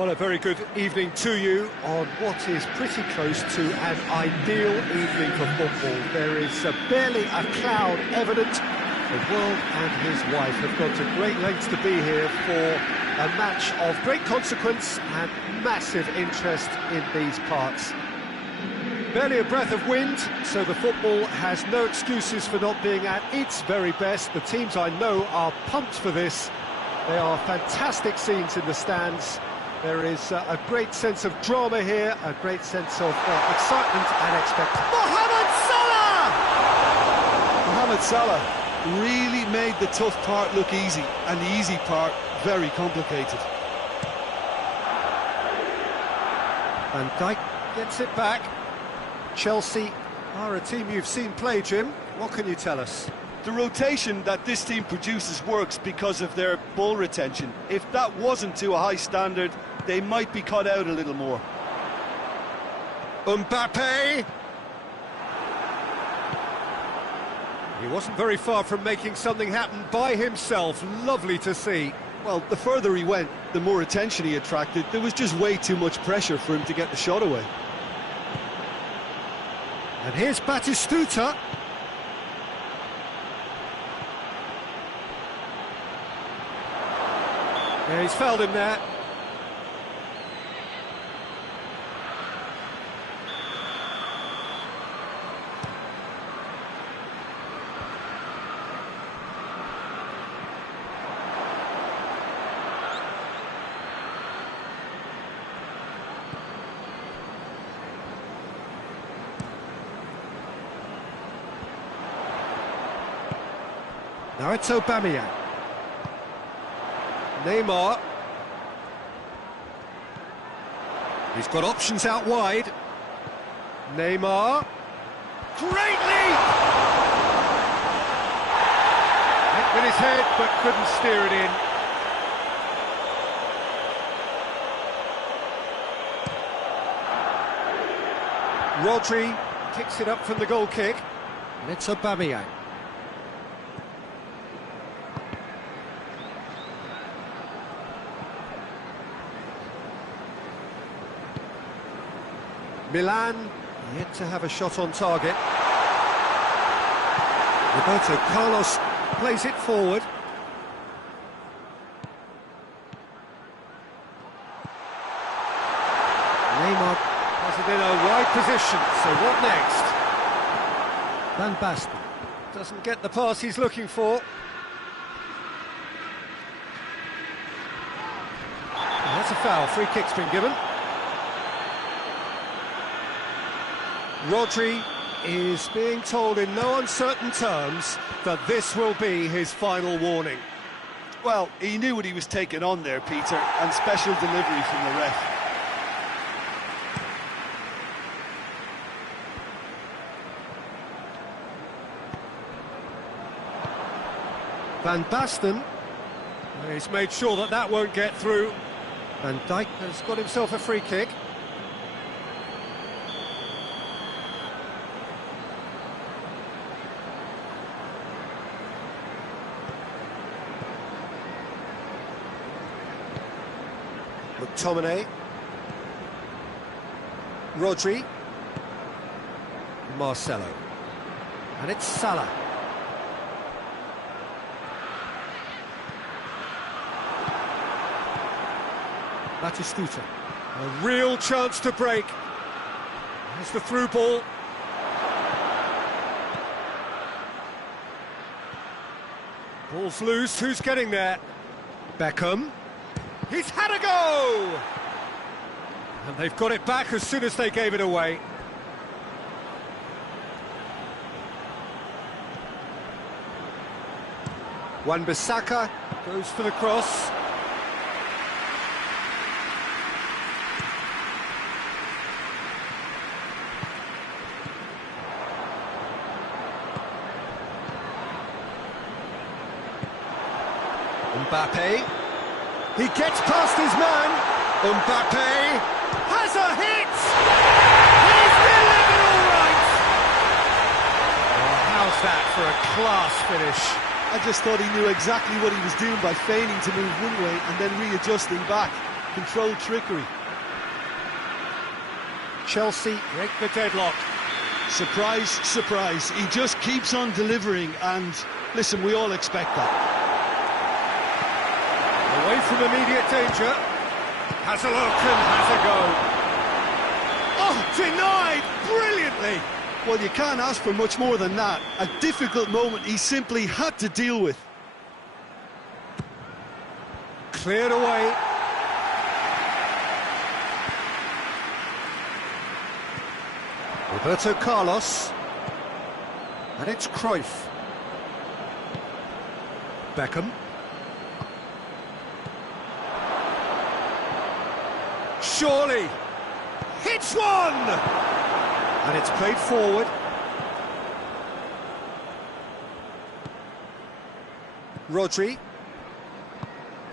Well, a very good evening to you on what is pretty close to an ideal evening for football. There is barely a cloud evident. The world and his wife have gone to great lengths to be here for a match of great consequence and massive interest in these parts. Barely a breath of wind, so the football has no excuses for not being at its very best. The teams I know are pumped for this. They are fantastic scenes in the stands. There is a great sense of drama here, a great sense of excitement and expectation. Mohamed Salah really made the tough part look easy, and the easy part very complicated. Van Dijk gets it back. Chelsea are a team you've seen play, Jim. What can you tell us? The rotation that this team produces works because of their ball retention. If that wasn't to a high standard, they might be cut out a little more. Mbappe! He wasn't very far from making something happen by himself. Lovely to see. Well, the further he went, the more attention he attracted. There was just way too much pressure for him to get the shot away. And here's Batistuta. Yeah, he's fouled him there. Now it's Aubameyang. Neymar. He's got options out wide. Neymar. Great leap! Hit with his head, but couldn't steer it in. Rodri kicks it up from the goal kick. And it's Aubameyang. Milan yet to have a shot on target. Roberto Carlos plays it forward. Neymar has it in a wide position, so what next? Van Basten doesn't get the pass he's looking for. And that's a foul, free kick's been given. Rodri is being told in no uncertain terms that this will be his final warning. Well, he knew what he was taking on there, Peter, and special delivery from the ref. Van Basten, he's made sure that that won't get through. Van Dijk has got himself a free kick. McTominay, Rodri, Marcelo, and it's Salah. Batistuta, a real chance to break. There's the through ball. Ball's loose, who's getting there? Beckham. He's had a go! And they've got it back as soon as they gave it away. Wan-Bissaka goes for the cross. Mbappe. He gets past his man. Mbappe has a hit! He's delivered all right! Oh, how's that for a class finish? I just thought he knew exactly what he was doing by feigning to move one way and then readjusting back. controlled trickery. Chelsea break the deadlock. Surprise, surprise. He just keeps on delivering, and listen, we all expect that. Away from immediate danger. Has a look and has a go. Oh, denied brilliantly. Well, you can't ask for much more than that. A difficult moment he simply had to deal with. Cleared away. Roberto Carlos. And it's Cruyff. Beckham. Surely. Hits one! And it's played forward. Rodri.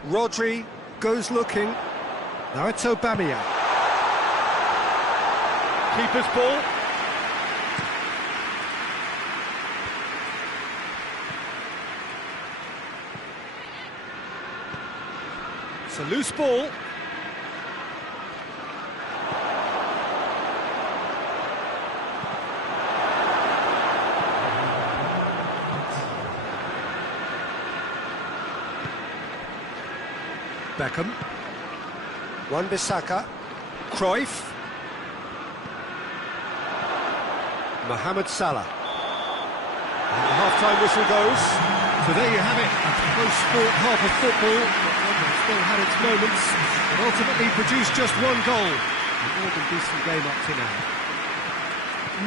Rodri goes looking. Now it's Aubameyang. Keeper's ball. It's a loose ball. Beckham. Wan-Bissaka. Cruyff. Mohamed Salah. And the half-time whistle goes. So there you have it, a close fought half of football, but one that still had its moments, and ultimately produced just one goal. A more than decent game up to now.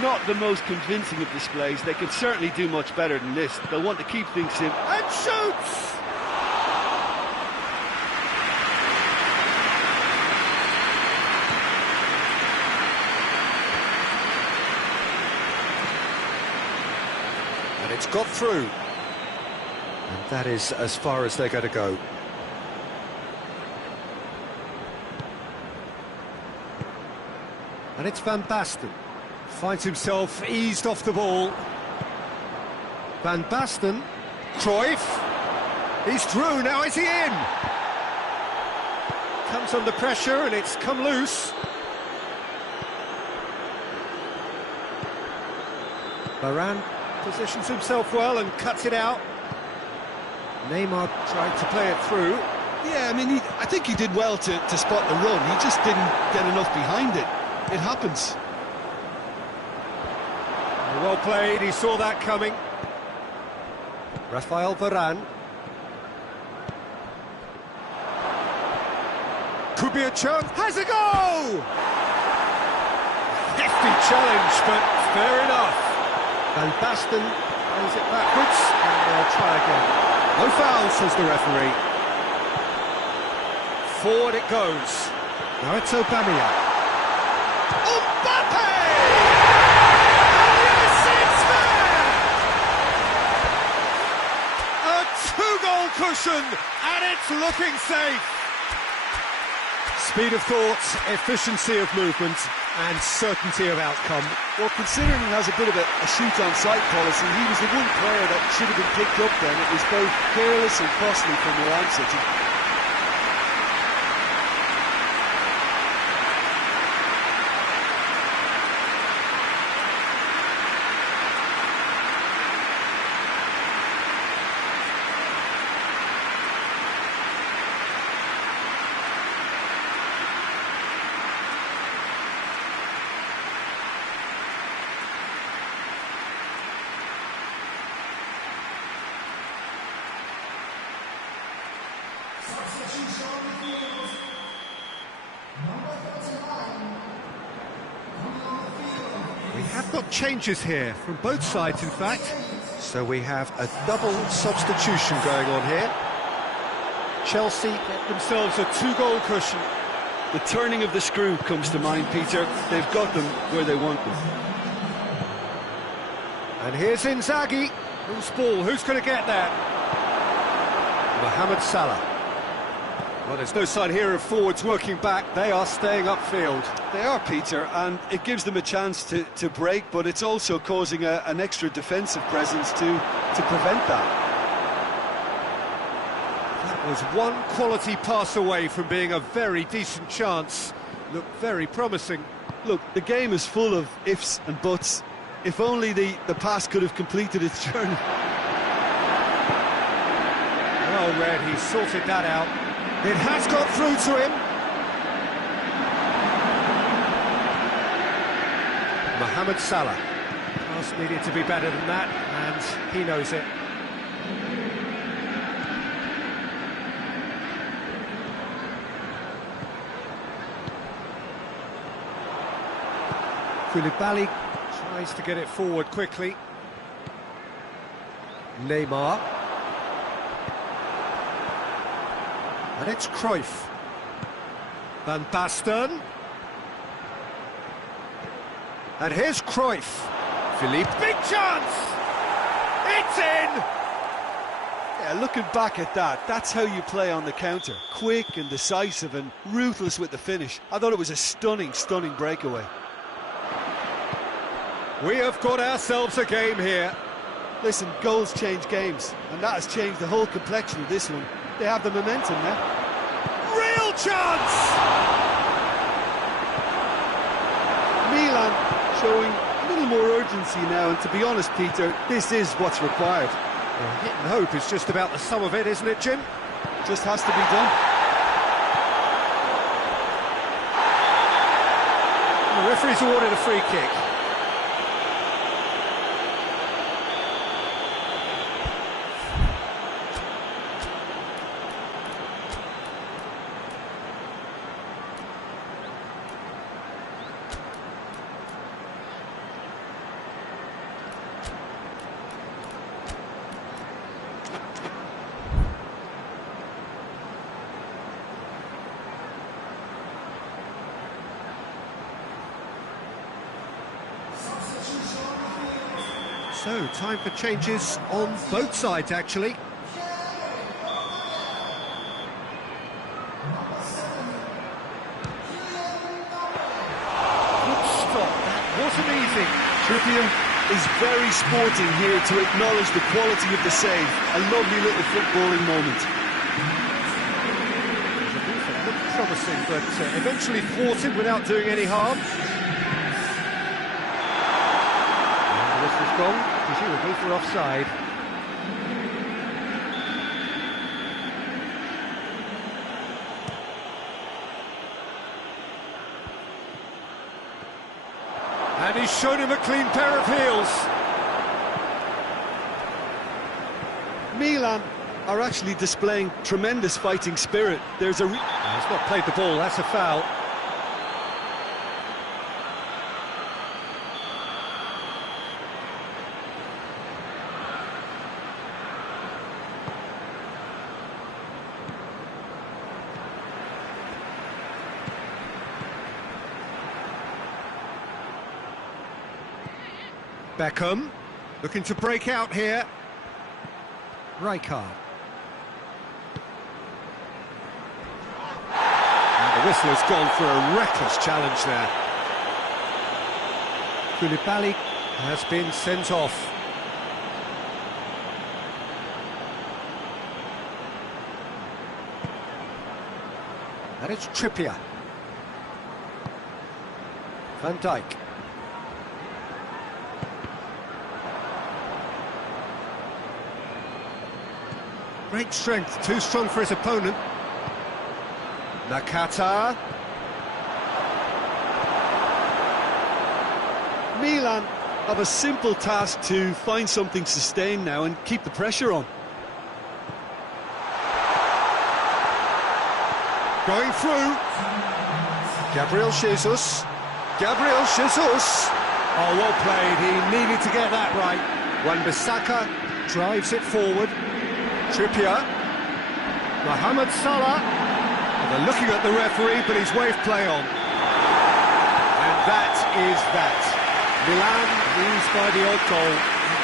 Not the most convincing of displays. They could certainly do much better than this. They'll want to keep things simple. And shoots! And it's got through. And that is as far as they're going to go. And it's Van Basten. Finds himself eased off the ball. Van Basten. Cruyff. He's through, now is he in? Comes under pressure and it's come loose. Varane positions himself well and cuts it out. Neymar tried to play it through. Yeah, I mean, I think he did well to spot the run. He just didn't get enough behind it. It happens. Well played, he saw that coming. Rafael Varane. Could be a chance. Has a go! Hefty challenge, but fair enough. Van Basten plays it backwards, and they'll try again. No foul, says the referee. Forward it goes. Now it's Aubameyang. Mbappe! Yes, it's there! A two-goal cushion, and it's looking safe. Speed of thought, efficiency of movement, and certainty of outcome. Well, considering he has a bit of a shoot-on-sight policy, he was the one player that should have been picked up then. It was both careless and costly from Milan City. We have got changes here, from both sides in fact. So we have a double substitution going on here. Chelsea get themselves a two-goal cushion. The turning of the screw comes to mind, Peter. They've got them where they want them. And here's Inzaghi. Loose ball, who's going to get that? Mohamed Salah. Well, there's no sign here of forwards working back. They are staying upfield. They are, Peter, and it gives them a chance to break, but it's also causing an extra defensive presence to prevent that. That Was one quality pass away from being a very decent chance. Looked very promising. Look, the game is full of ifs and buts. If only the pass could have completed its journey. Well read, he sorted that out. It has got through to him. Mohamed Salah. Pass needed to be better than that, and he knows it. Koulibaly tries to get it forward quickly. Neymar. And it's Cruyff. Van Basten. And here's Cruyff. Philippe, big chance! It's in! Yeah, looking back at that, that's how you play on the counter. Quick and decisive and ruthless with the finish. I thought it was a stunning, stunning breakaway. We have got ourselves a game here. Listen, goals change games, and that has changed the whole complexion of this one. They have the momentum now. Real chance! Milan showing a little more urgency now, and to be honest, Peter, this is what's required. Well, hit and hope is just about the sum of it, isn't it, Jim? Just has to be done. The referee's awarded a free kick. So, time for changes on both sides, actually. Good stop, that wasn't easy. Trippier is very sporting here to acknowledge the quality of the save. A lovely little footballing moment. It looked promising, but eventually thwarted without doing any harm. Gone, presumably for offside. And he's shown him a clean pair of heels. Milan are actually displaying tremendous fighting spirit. There's a... He's not played the ball, that's a foul. Beckham, looking to break out here. Rijkaard. And the whistle has gone for a reckless challenge there. Koulibaly has been sent off. And it's Trippier. Van Dijk. Great strength, too strong for his opponent. Nakata. Milan have a simple task to find something sustained now and keep the pressure on. Going through. Gabriel Jesus. Gabriel Jesus. Oh, well played. He needed to get that right. Wan-Bissaka drives it forward. Trippier, Mohamed Salah, they're looking at the referee, but he's waved play on. And that is that. Milan eased by the odd goal.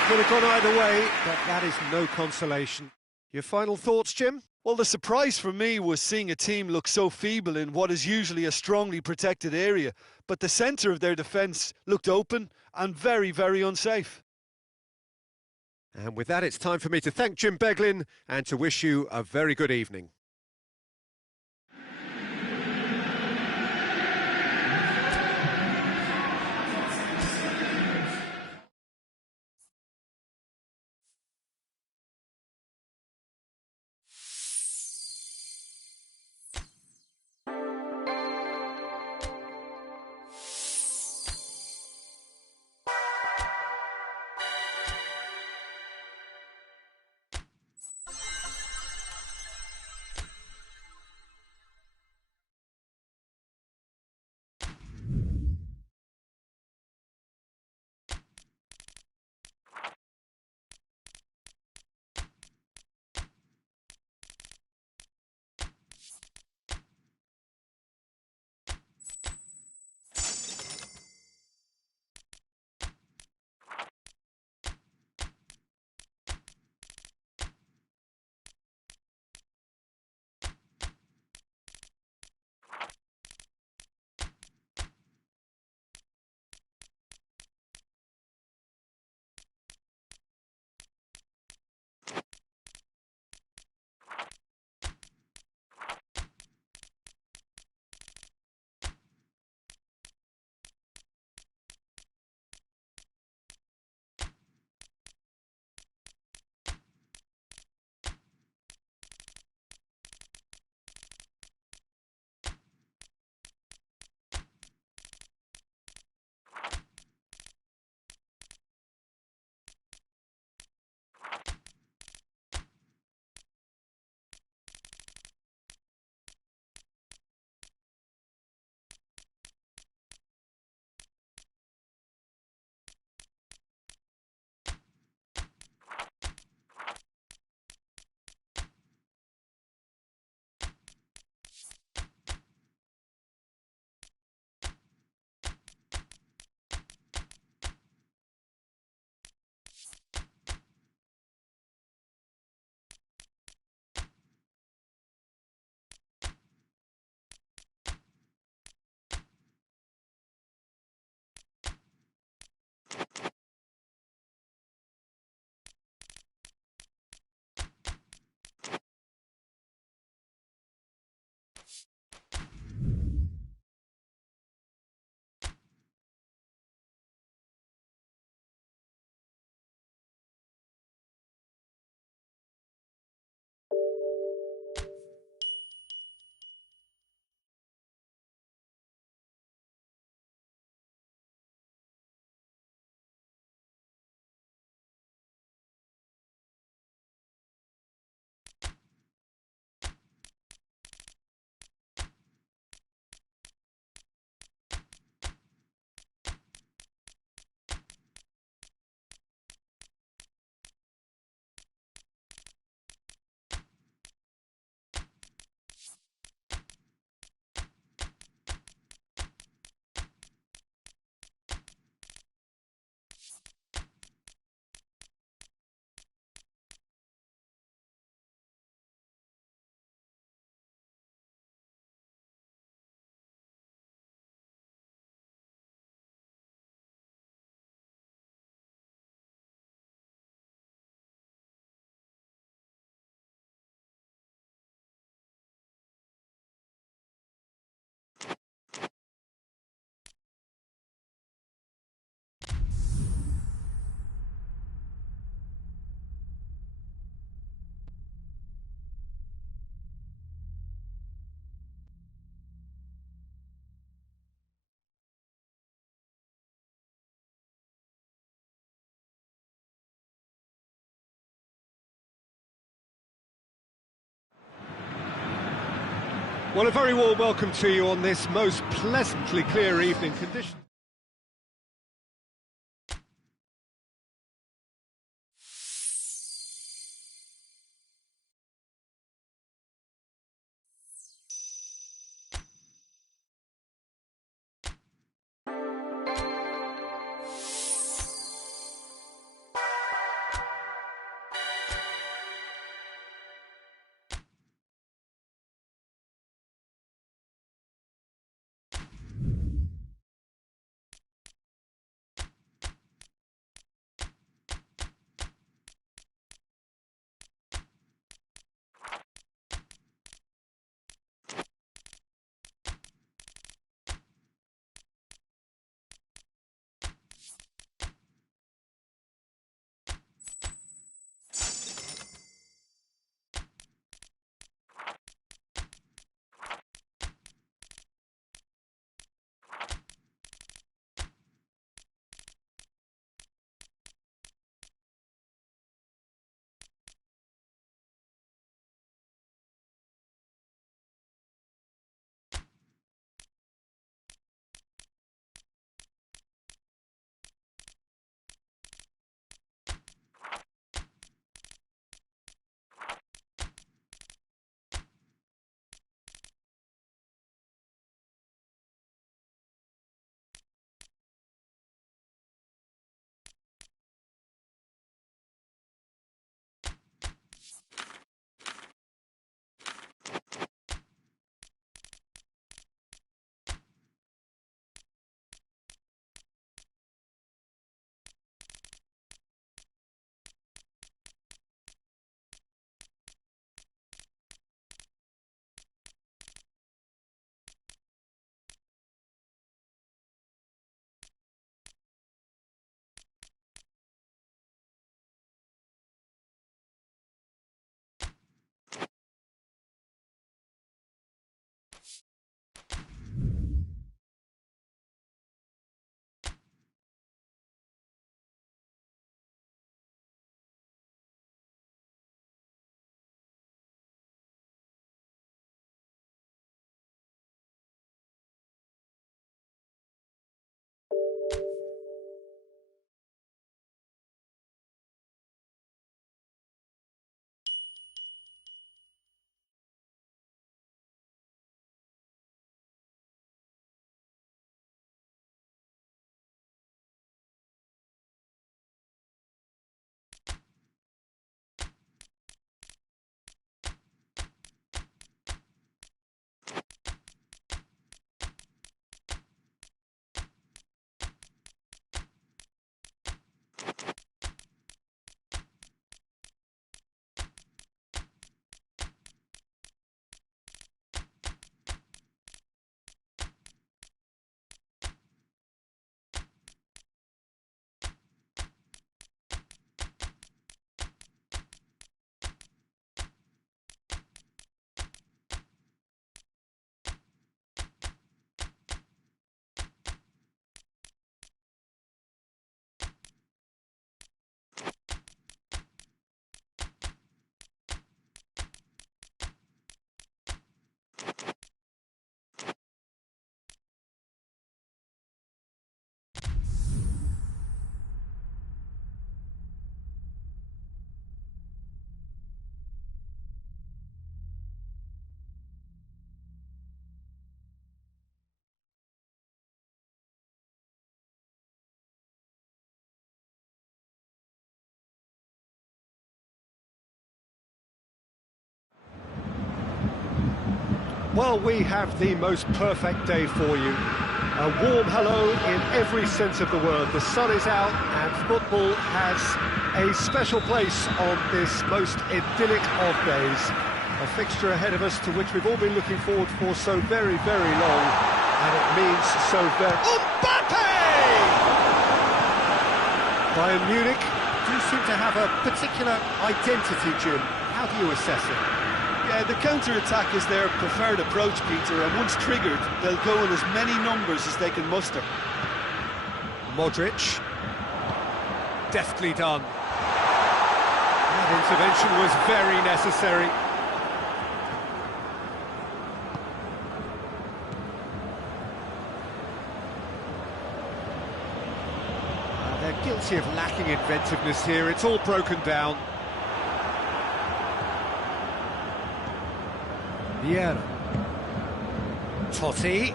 Could have gone either way, but that is no consolation. Your final thoughts, Jim? Well, the surprise for me was seeing a team look so feeble in what is usually a strongly protected area, but the centre of their defence looked open and very, very unsafe. And with that, it's time for me to thank Jim Beglin and to wish you a very good evening. Well, a very warm welcome to you on this most pleasantly clear evening condition. Well, we have the most perfect day for you. A warm hello in every sense of the word. The sun is out and football has a special place on this most idyllic of days. A fixture ahead of us to which we've all been looking forward for so very, very long. And it means so very... Mbappe! Bayern Munich do seem to have a particular identity, Jim. How do you assess it? Yeah, the counter-attack is their preferred approach, Peter, and once triggered, they'll go in as many numbers as they can muster. Modric. Deftly done. That intervention was very necessary. guilty of lacking inventiveness here. It's all broken down. Vieira. Totti.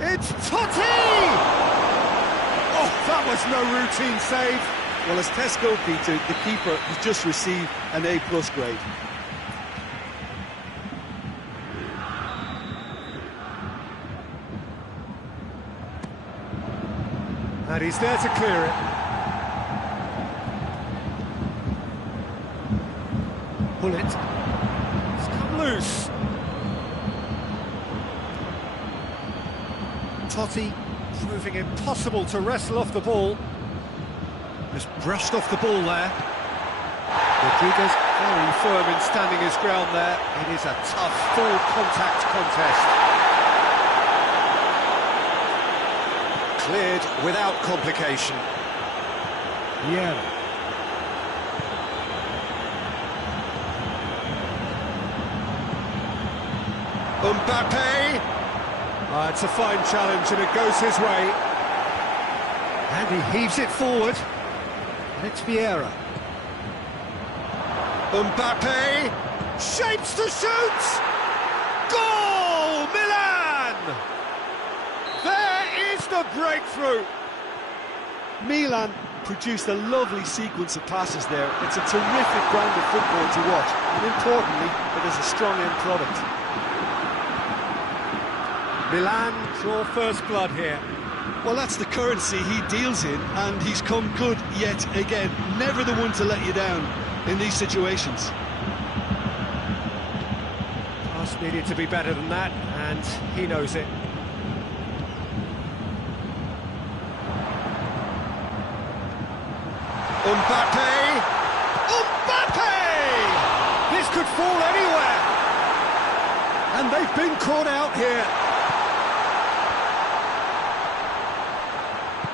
It's Totti! Oh, that was no routine save. Well, as Tesco, Peter, the keeper has just received an A+ grade. And he's there to clear it. Pull it. It's come loose. Totti proving impossible to wrestle off the ball. Just brushed off the ball there. Rodriguez very firm in standing his ground there. It is a tough, full contact contest. Cleared without complication. Yeah. Mbappe! It's a fine challenge and it goes his way. And he heaves it forward. And it's Vieira. Mbappe! Shapes to shoot! Goal! Milan! There is the breakthrough! Milan produced a lovely sequence of passes there. It's a terrific brand of football to watch. And importantly, it is a strong end product. Milan draw first blood here. Well, that's the currency he deals in, and he's come good yet again. Never the one to let you down in these situations. Pass needed to be better than that, and he knows it. Mbappe! Mbappe! This could fall anywhere! And they've been caught out here.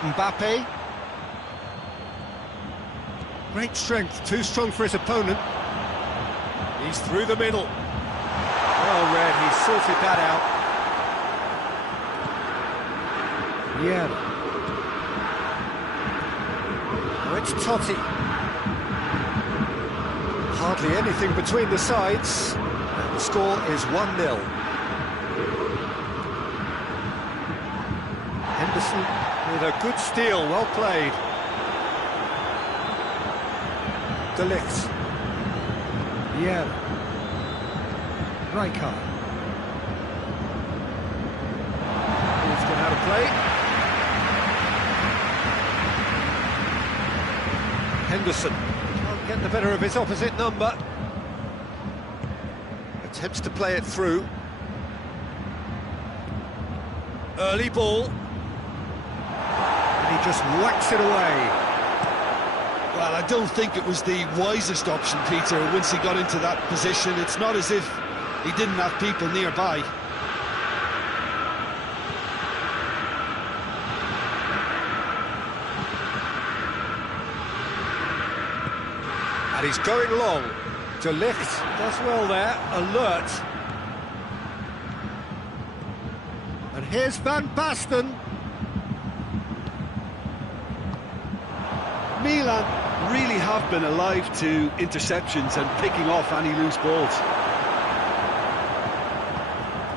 Mbappe. Great strength, too strong for his opponent. He's through the middle. Well read, he sorted that out. Yeah. Oh, it's Totti. Hardly anything between the sides. And the score is 1-0. Henderson with a good steal, well played. De Ligt. Yeah. Rijkaard. He's gone out of play. Henderson can't get the better of his opposite number. Attempts to play it through. Early ball. And he just whacks it away. Well, I don't think it was the wisest option, Peter, once he got into that position. It's not as if he didn't have people nearby. And he's going long. De Ligt does well there, alert. And here's Van Basten. Milan really have been alive to interceptions and picking off any loose balls.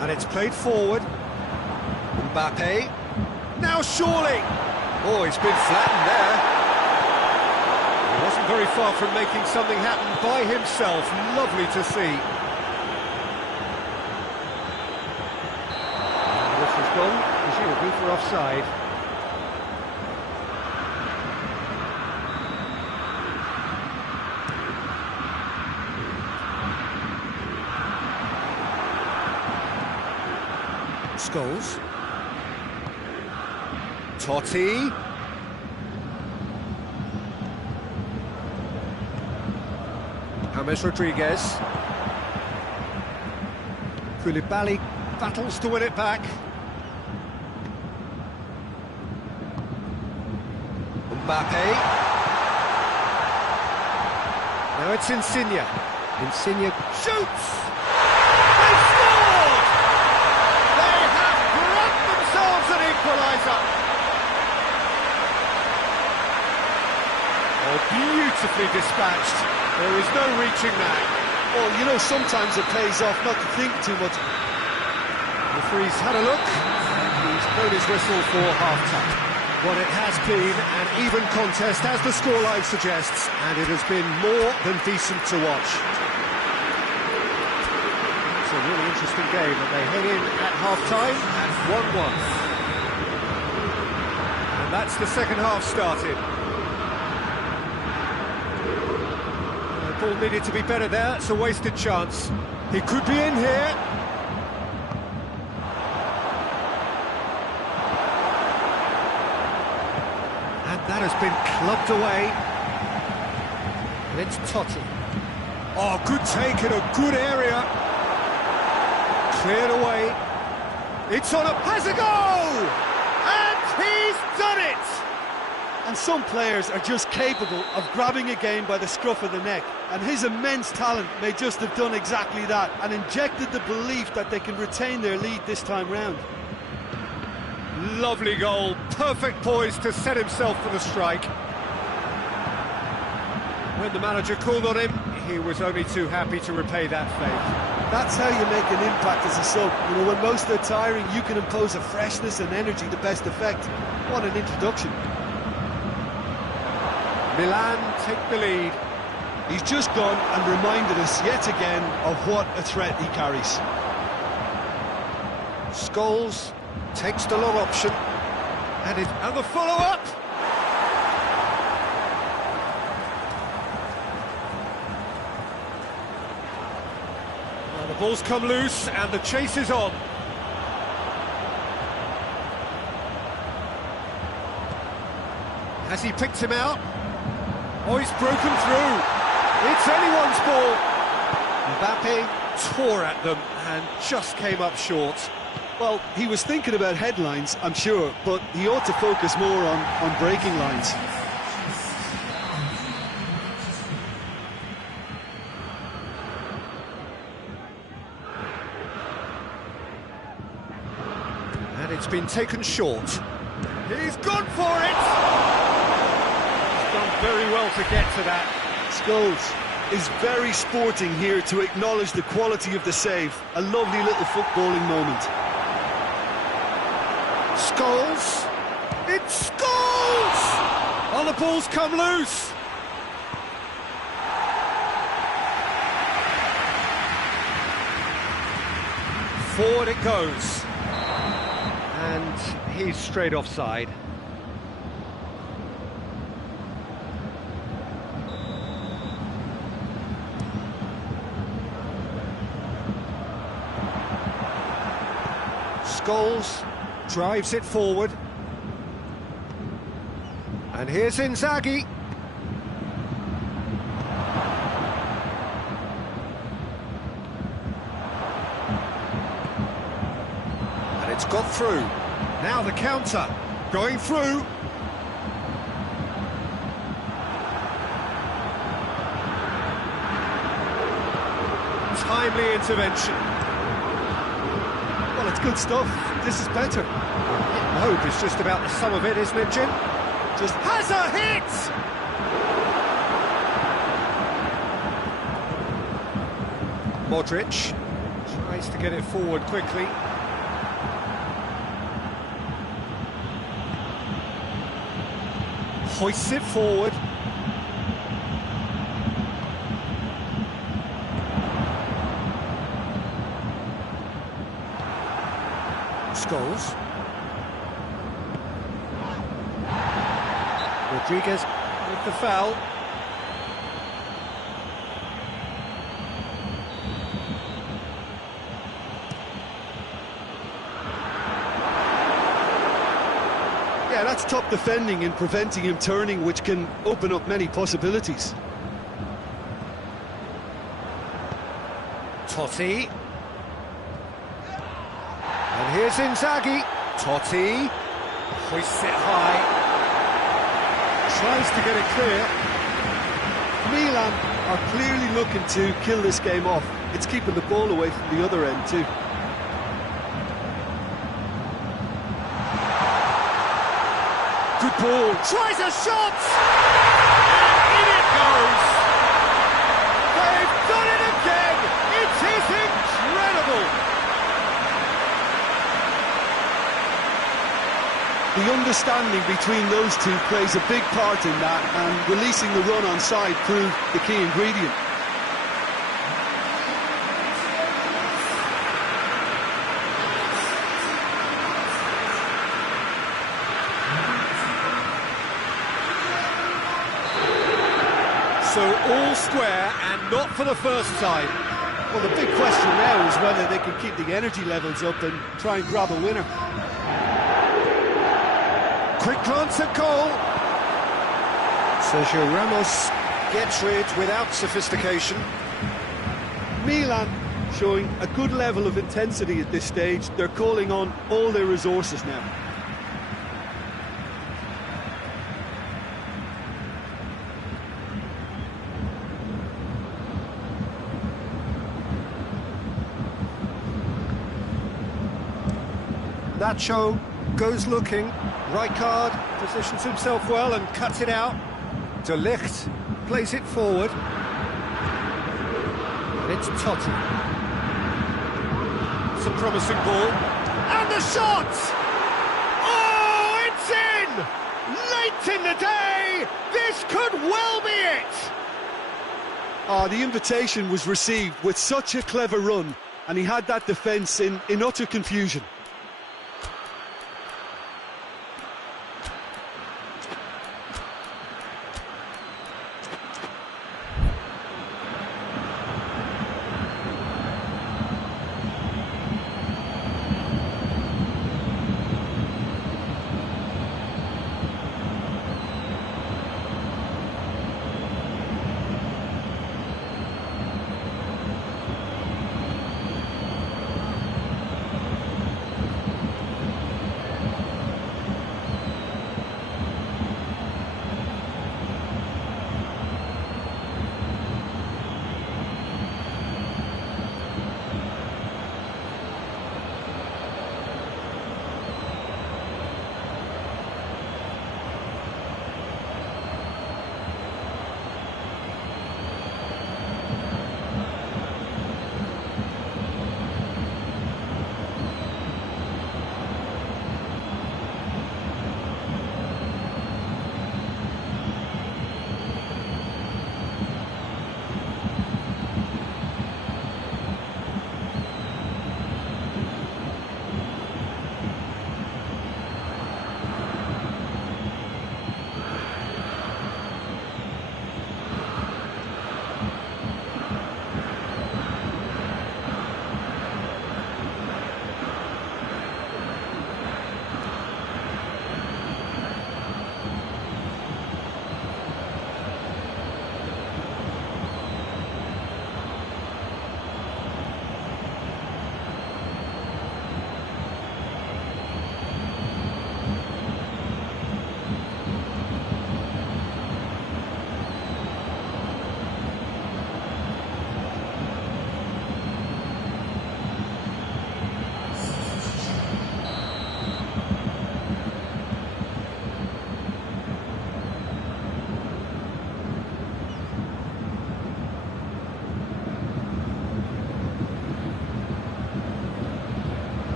And it's played forward. Mbappe. Now surely! Oh, he's been flattened there. He wasn't very far from making something happen by himself. Lovely to see. This has gone, presumably for offside. Scholes. Totti. James Rodriguez. Koulibaly battles to win it back. Mbappe. Now it's Insigne. Insigne shoots! They scored! They have grabbed themselves an equaliser! Nicely dispatched. There is no reaching that. Well, you know, sometimes it pays off not to think too much. The referee's had a look. He's blown his whistle for half-time. Well, it has been an even contest, as the scoreline suggests, and it has been more than decent to watch. It's a really interesting game, and they head in at half-time at 1-1. And that's the second half started. The ball needed to be better there. It's a wasted chance. He could be in here. And that has been clubbed away. And it's Totti. Oh, good take in a good area. Cleared away. It's on has a goal! And he's done it! And some players are just capable of grabbing a game by the scruff of the neck, and his immense talent may just have done exactly that and injected the belief that they can retain their lead this time round. Lovely goal, perfect poise to set himself for the strike. When the manager called on him, he was only too happy to repay that favour. That's how you make an impact as a sub. You know, when most are tiring, you can impose a freshness and energy to best effect. What an introduction. Milan take the lead. He's just gone and reminded us yet again of what a threat he carries. Scholes takes the long option. And the follow-up! The ball's come loose and the chase is on. Has he picked him out? Oh, he's broken through. It's anyone's ball. Mbappe tore at them and just came up short. Well, he was thinking about headlines, I'm sure, but he ought to focus more on breaking lines. And it's been taken short. He's gone for it! He's done very well to get to that. Scholes is very sporting here to acknowledge the quality of the save. A lovely little footballing moment. Scholes! It's Scholes! Oh, the ball's come loose! Forward it goes. And he's straight offside. Scholes drives it forward. And here's Inzaghi. And it's got through. Now the counter, going through. Timely intervention. Well, it's good stuff. This is better. I hope it's just about the sum of it, isn't it, Jim? Just has a hit! Modric tries to get it forward quickly. Hoists it forward. Scholes. Rodriguez with the foul. Yeah, that's top defending and preventing him turning, which can open up many possibilities. Totti. And here's Inzaghi. Totti hoists it high. Tries to get it clear. Milan are clearly looking to kill this game off. It's keeping the ball away from the other end too. Good ball. Tries a shot! And in it goes! The understanding between those two plays a big part in that, and releasing the run on side proved the key ingredient. So all square, and not for the first time. Well, the big question now is whether they can keep the energy levels up and try and grab a winner. Quick glance at goal. Sergio Ramos gets rid without sophistication. Milan showing a good level of intensity at this stage. They're calling on all their resources now. Nacho goes looking. Rijkaard positions himself well and cuts it out. De Ligt plays it forward. And it's Totti. It's a promising ball. And the shot! Oh, it's in! Late in the day! This could well be it! The invitation was received with such a clever run, and he had that defence in utter confusion.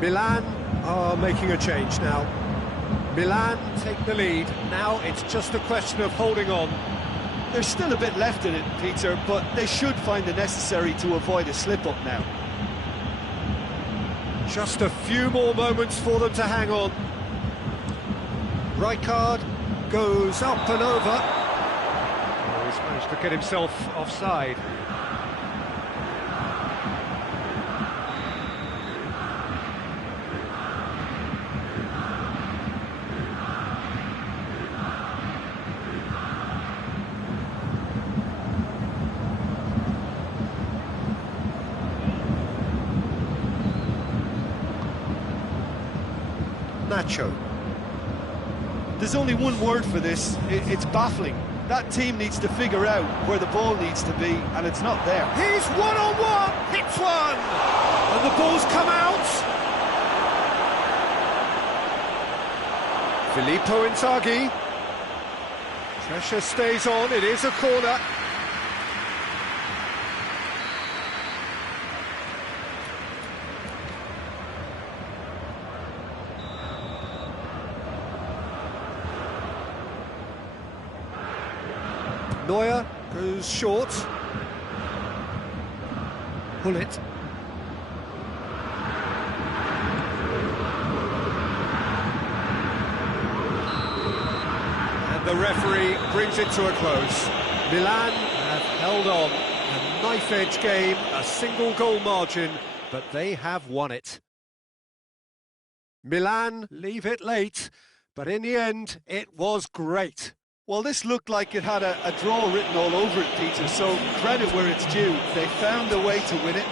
Milan are making a change now. Milan take the lead. Now it's just a question of holding on. There's still a bit left in it, Peter, but they should find the necessary to avoid a slip-up now. Just a few more moments for them to hang on. Rijkaard goes up and over. Oh, he's managed to get himself offside. Nacho. There's only one word for this, it's baffling. That team needs to figure out where the ball needs to be, and it's not there. He's one-on-one, hits one! And the ball's come out! Filippo Inzaghi. Pressure stays on, it is a corner. Neuer goes short. Pull it. And the referee brings it to a close. Milan have held on. A knife-edge game, a single goal margin, but they have won it. Milan leave it late, but in the end, it was great. Well, this looked like it had a draw written all over it, Peter, so credit where it's due. They found a way to win it.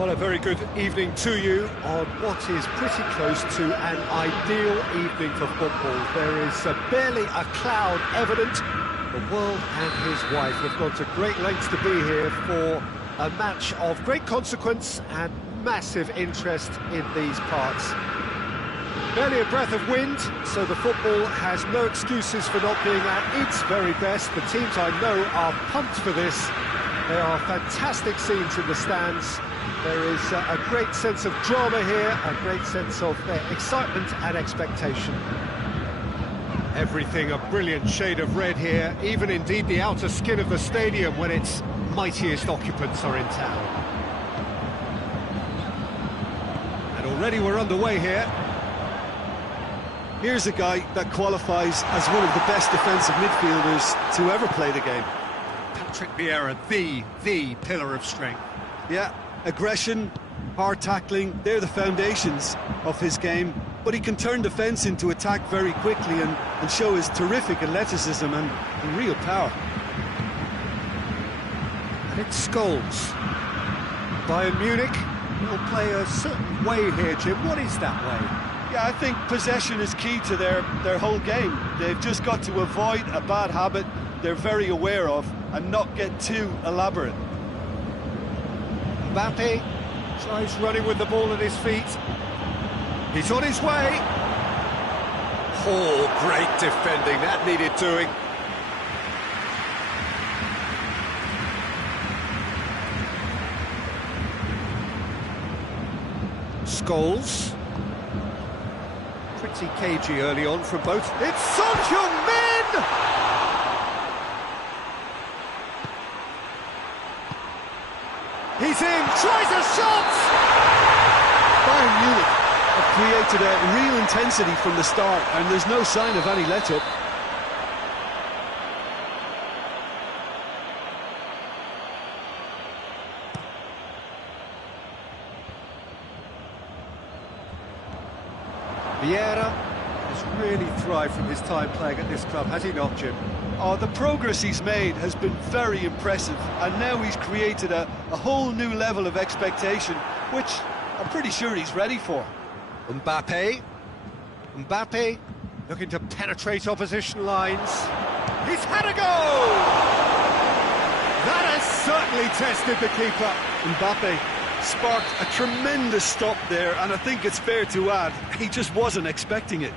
Well, a very good evening to you on what is pretty close to an ideal evening for football. There is barely a cloud evident. The world and his wife have gone to great lengths to be here for a match of great consequence and massive interest in these parts. Barely a breath of wind, so the football has no excuses for not being at its very best. The teams I know are pumped for this. There are fantastic scenes in the stands. There is a great sense of drama here, a great sense of excitement and expectation. Everything a brilliant shade of red here, even indeed the outer skin of the stadium when its mightiest occupants are in town. And already we're underway here. Here's a guy that qualifies as one of the best defensive midfielders to ever play the game. Patrick Vieira, the pillar of strength. Yeah, aggression, hard tackling, they're the foundations of his game. But he can turn defence into attack very quickly and show his terrific athleticism and real power. And it's Scholes. Bayern Munich will play a certain way here, Jim. What is that way? Yeah, I think possession is key to their whole game. They've just got to avoid a bad habit they're very aware of and not get too elaborate. Mbappe tries running with the ball at his feet. He's on his way. Oh, great defending. That needed doing. Scholes. Pretty cagey early on from both. It's Son Heung-min! He's in, tries a shot! Bayern Munich have created a real intensity from the start, and there's no sign of any let-up. Vieira has really thrived from his time playing at this club, has he not, Jim? Oh, the progress he's made has been very impressive, and now he's created a whole new level of expectation, which I'm pretty sure he's ready for. Mbappe looking to penetrate opposition lines. He's had a go! That has certainly tested the keeper. Mbappe sparked a tremendous stop there, and I think it's fair to add, he just wasn't expecting it.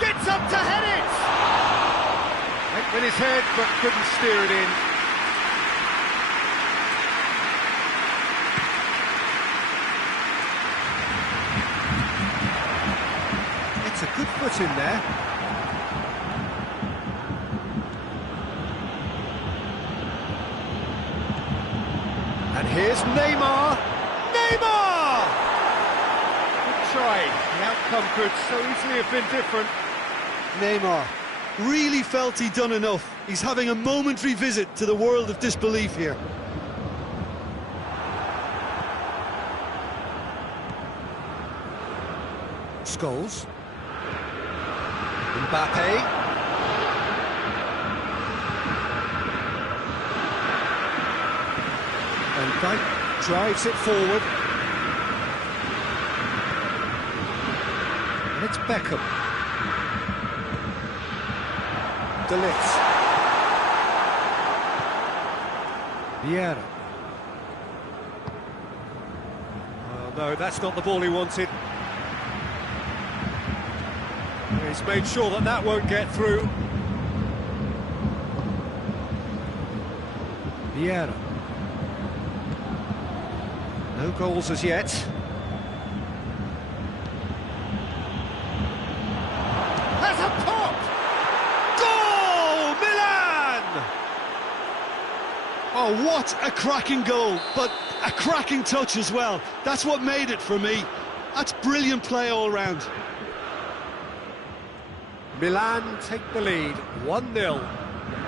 Gets up to head it! Went with his head, but couldn't steer it in. It's a good foot in there. And here's Neymar! Neymar! Good try. The outcome could so easily have been different. Neymar really felt he'd done enough. He's having a momentary visit to the world of disbelief here. Scholes. Mbappe. Van Dijk drives it forward. And it's Beckham. De Ligt. Vieira. Oh, no, that's not the ball he wanted. He's made sure that that won't get through. Vieira. No goals as yet. Has a pop! Goal! Milan! Oh, what a cracking goal, but a cracking touch as well. That's what made it for me. That's brilliant play all round. Milan take the lead, 1-0.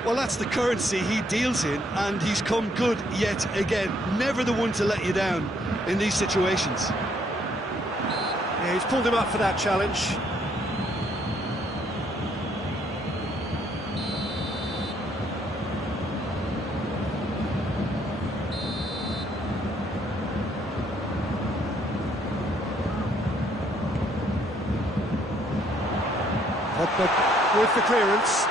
Well, that's the currency he deals in, and he's come good yet again. Never the one to let you down in these situations. Yeah, he's pulled him up for that challenge. with the clearance.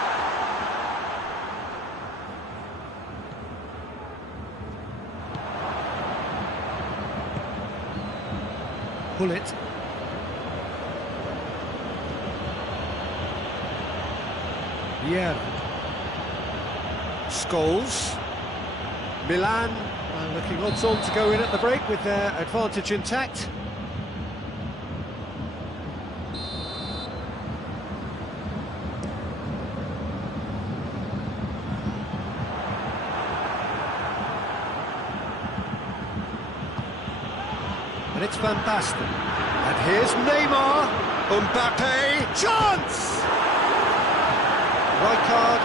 Pull it. Yeah. Scholes. Milan looking odds on to go in at the break with their advantage intact. And it's Van Basten. And here's Neymar. Mbappe. Chance! Rijkaard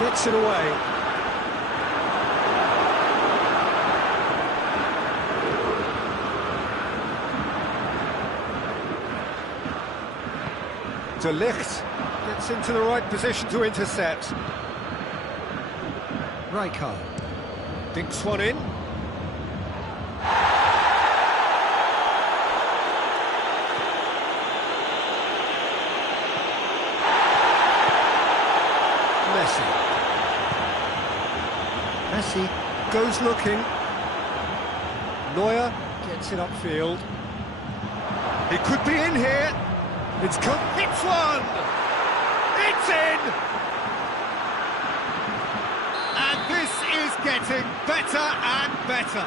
gets it away. De Ligt gets into the right position to intercept. Rijkaard dinks one in. Messi goes looking. Neuer gets it upfield. It could be in here. It's come. It's one. It's in. And this is getting better and better.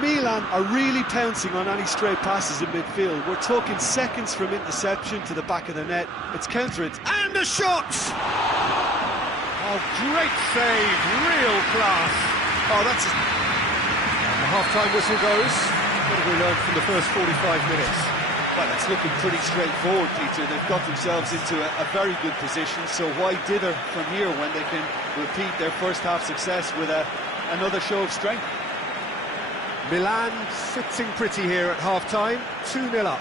Milan are really pouncing on any stray passes in midfield. We're talking seconds from interception to the back of the net. It's counter-it. And the shot! Oh, great save, real class. Oh, that's... The half-time whistle goes. What have we learned from the first 45 minutes? Well, it's looking pretty straightforward, Peter. They've got themselves into a very good position, so why dither from here when they can repeat their first-half success with another show of strength? Milan sitting pretty here at half-time, 2-0 up.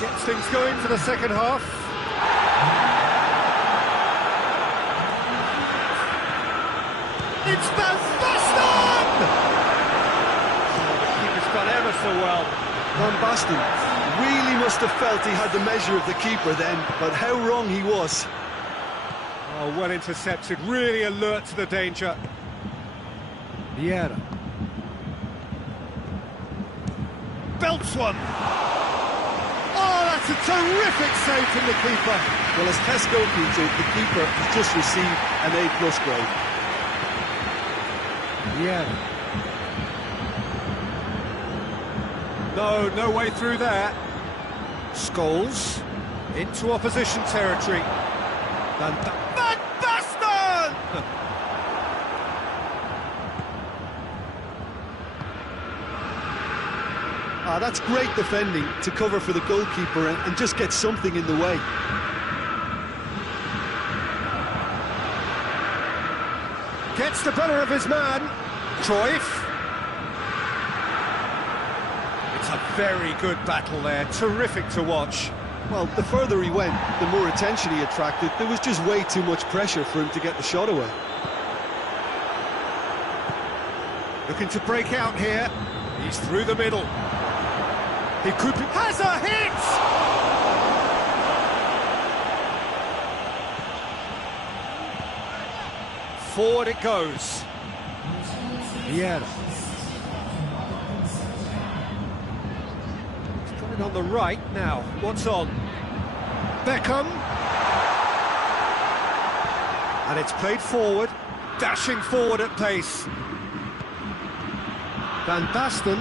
Gets things going for the second half. It's Van Basten! Oh, the keeper's done ever so well. Van Basten really must have felt he had the measure of the keeper then, but how wrong he was. Oh, well intercepted, really alert to the danger. Vieira. Belts one. Oh, that's a terrific save from the keeper. Well, as tests go, Peter, the keeper has just received an A+ grade. Yeah. No way through there. Scholes into opposition territory. Van Basten! That's great defending to cover for the goalkeeper and just get something in the way. Gets the better of his man. Cruyff. It's a very good battle there. Terrific to watch. Well, the further he went, the more attention he attracted. There was just way too much pressure for him to get the shot away. Looking to break out here. He's through the middle. He could be... Has a hit! Forward it goes. Vieira. He's got it on the right now. What's on? Beckham. And it's played forward. Dashing forward at pace. Van Basten.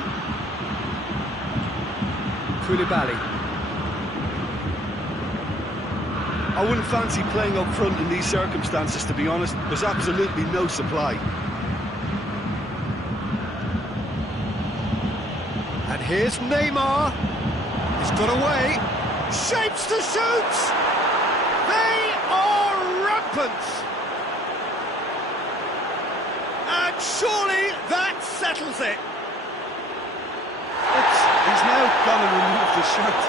Koulibaly. I wouldn't fancy playing up front in these circumstances, to be honest. There's absolutely no supply. Here's Neymar. He's got away. Shapes to shoot. They are rampant. And surely that settles it. He's now gone and removed his shirt.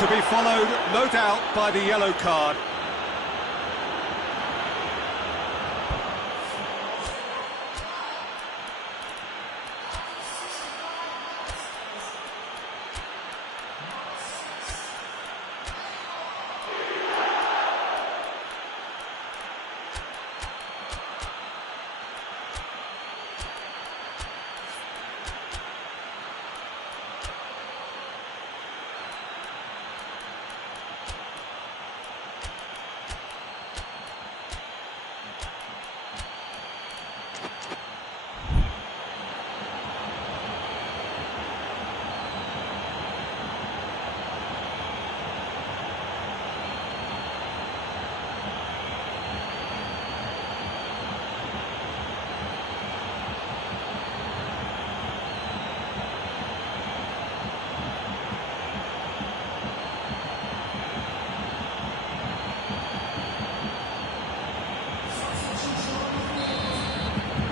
To be followed, no doubt, by the yellow card.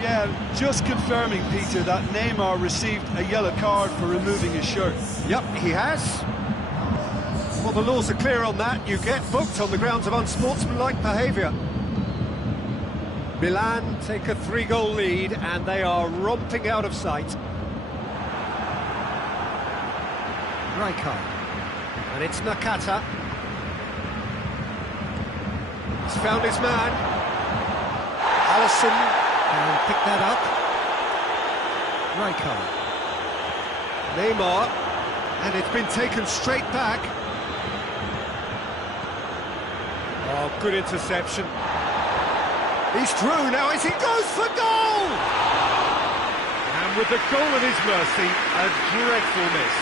Yeah, just confirming, Peter, that Neymar received a yellow card for removing his shirt. Yep, he has. Well, the laws are clear on that. You get booked on the grounds of unsportsmanlike behaviour. Milan take a 3-goal lead and they are romping out of sight. Rijkaard. And it's Nakata. He's found his man. Alisson can pick that up. Rijkaard. Neymar. And it's been taken straight back. Oh, good interception. He's through now as he goes for goal! And with the goal at his mercy, a dreadful miss.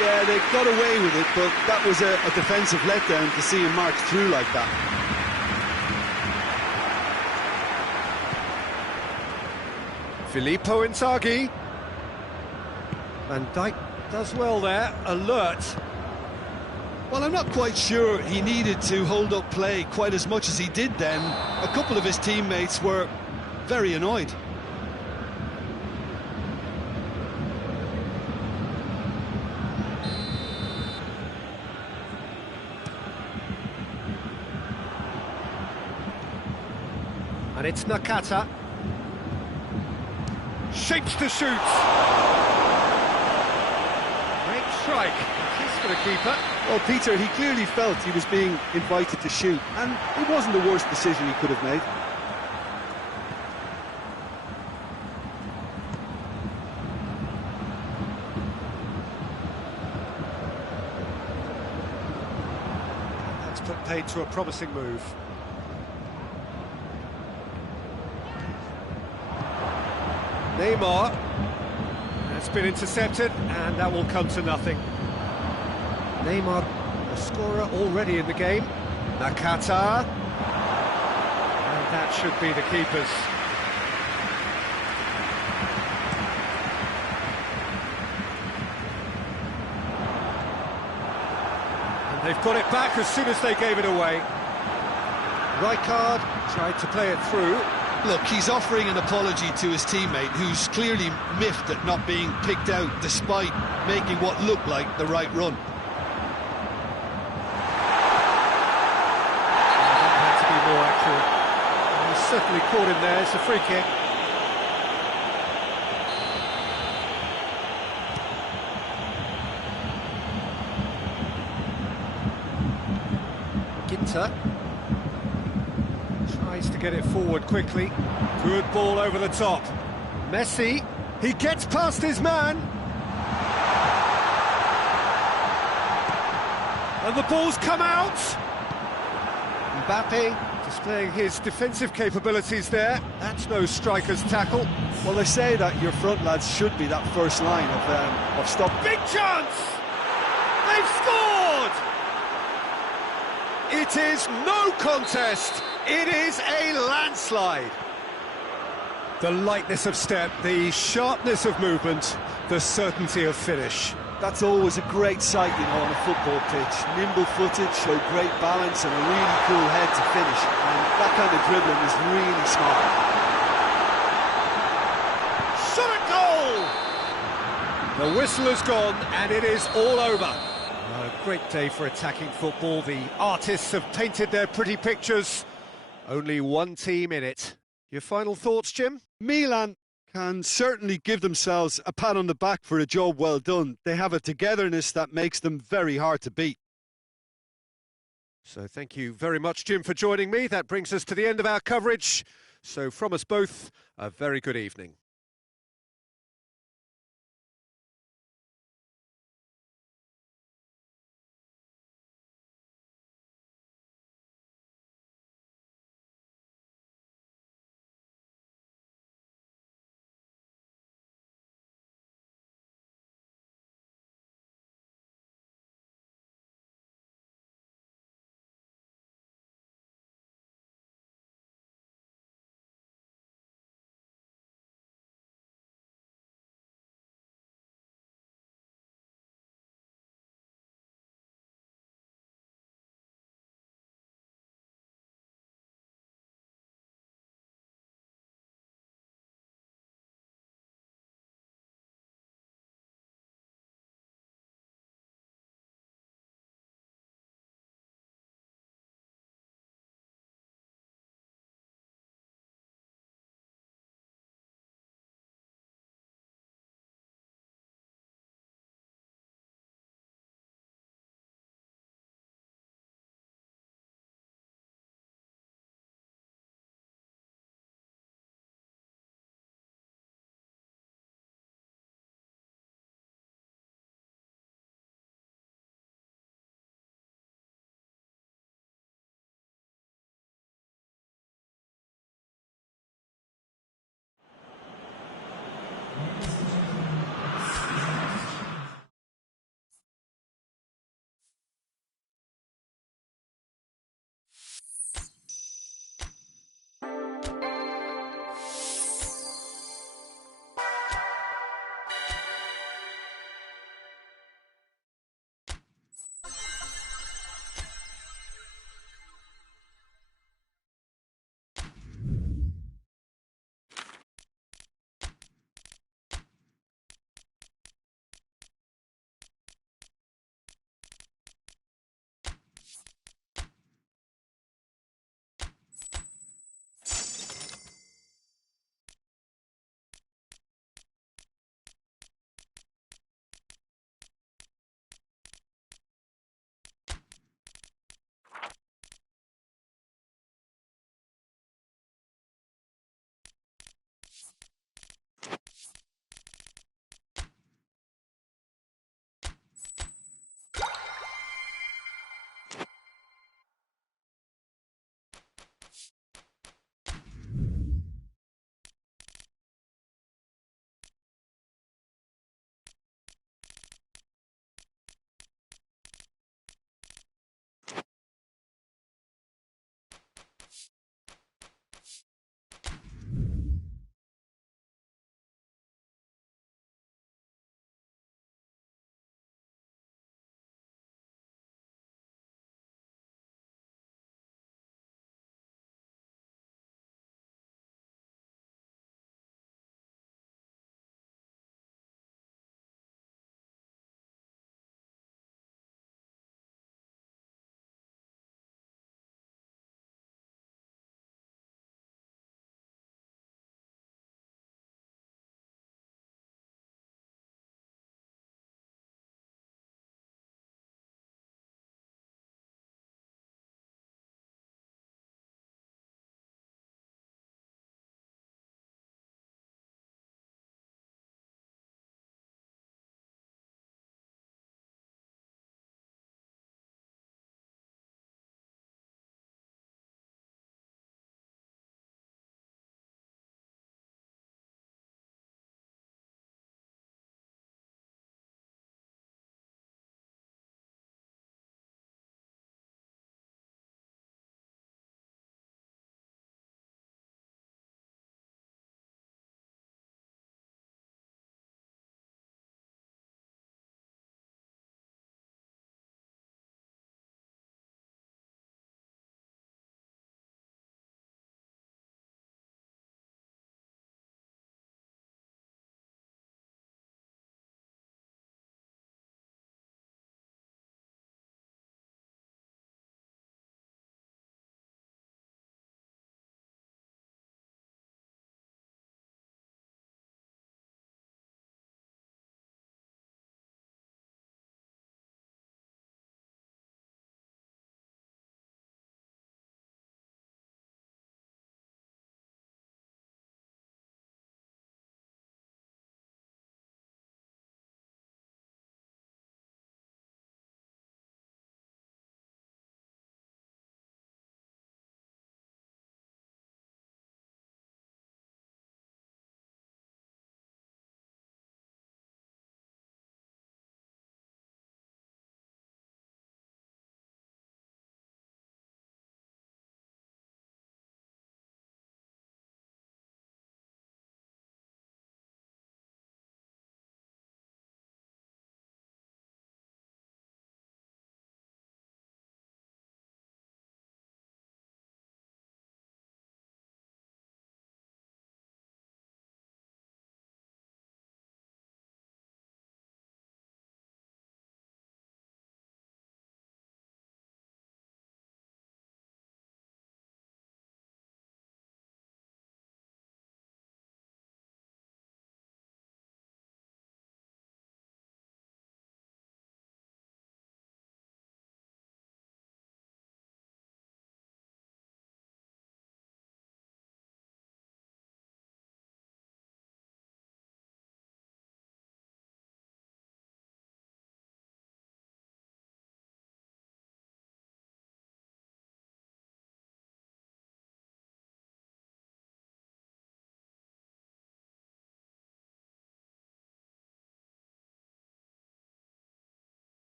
Yeah, they got away with it, but that was a defensive letdown to see him march through like that. Filippo Inzaghi. Van Dijk does well there, alert. Well, I'm not quite sure he needed to hold up play quite as much as he did then. A couple of his teammates were very annoyed. And it's Nakata. Shapes to shoot. Great strike. Kiss for the keeper. Well, Peter, he clearly felt he was being invited to shoot, and it wasn't the worst decision he could have made. That's put paid to a promising move. Neymar. That's been intercepted, and that will come to nothing. Neymar, a scorer already in the game. Nakata. And that should be the keeper's. And they've got it back as soon as they gave it away. Rijkaard tried to play it through. Look, he's offering an apology to his teammate, who's clearly miffed at not being picked out despite making what looked like the right run. That had to be more accurate. He's certainly caught him there. It's a free kick. Ginter tries to get it forward quickly. Good ball over the top. Messi, he gets past his man. And the ball's come out. Mbappe displaying his defensive capabilities there. That's no striker's tackle. Well, they say that your front lads should be that first line of stop. Big chance! They've scored! It is no contest. It is a landslide. The lightness of step, the sharpness of movement, the certainty of finish. That's always a great sight, you know, on a football pitch. Nimble-footed, show great balance and a really cool head to finish. And that kind of dribbling is really smart. Shot at goal! The whistle has gone and it is all over. A great day for attacking football. The artists have painted their pretty pictures. Only one team in it. Your final thoughts, Jim? Milan can certainly give themselves a pat on the back for a job well done. They have a togetherness that makes them very hard to beat. So thank you very much, Jim, for joining me. That brings us to the end of our coverage. So from us both, a very good evening.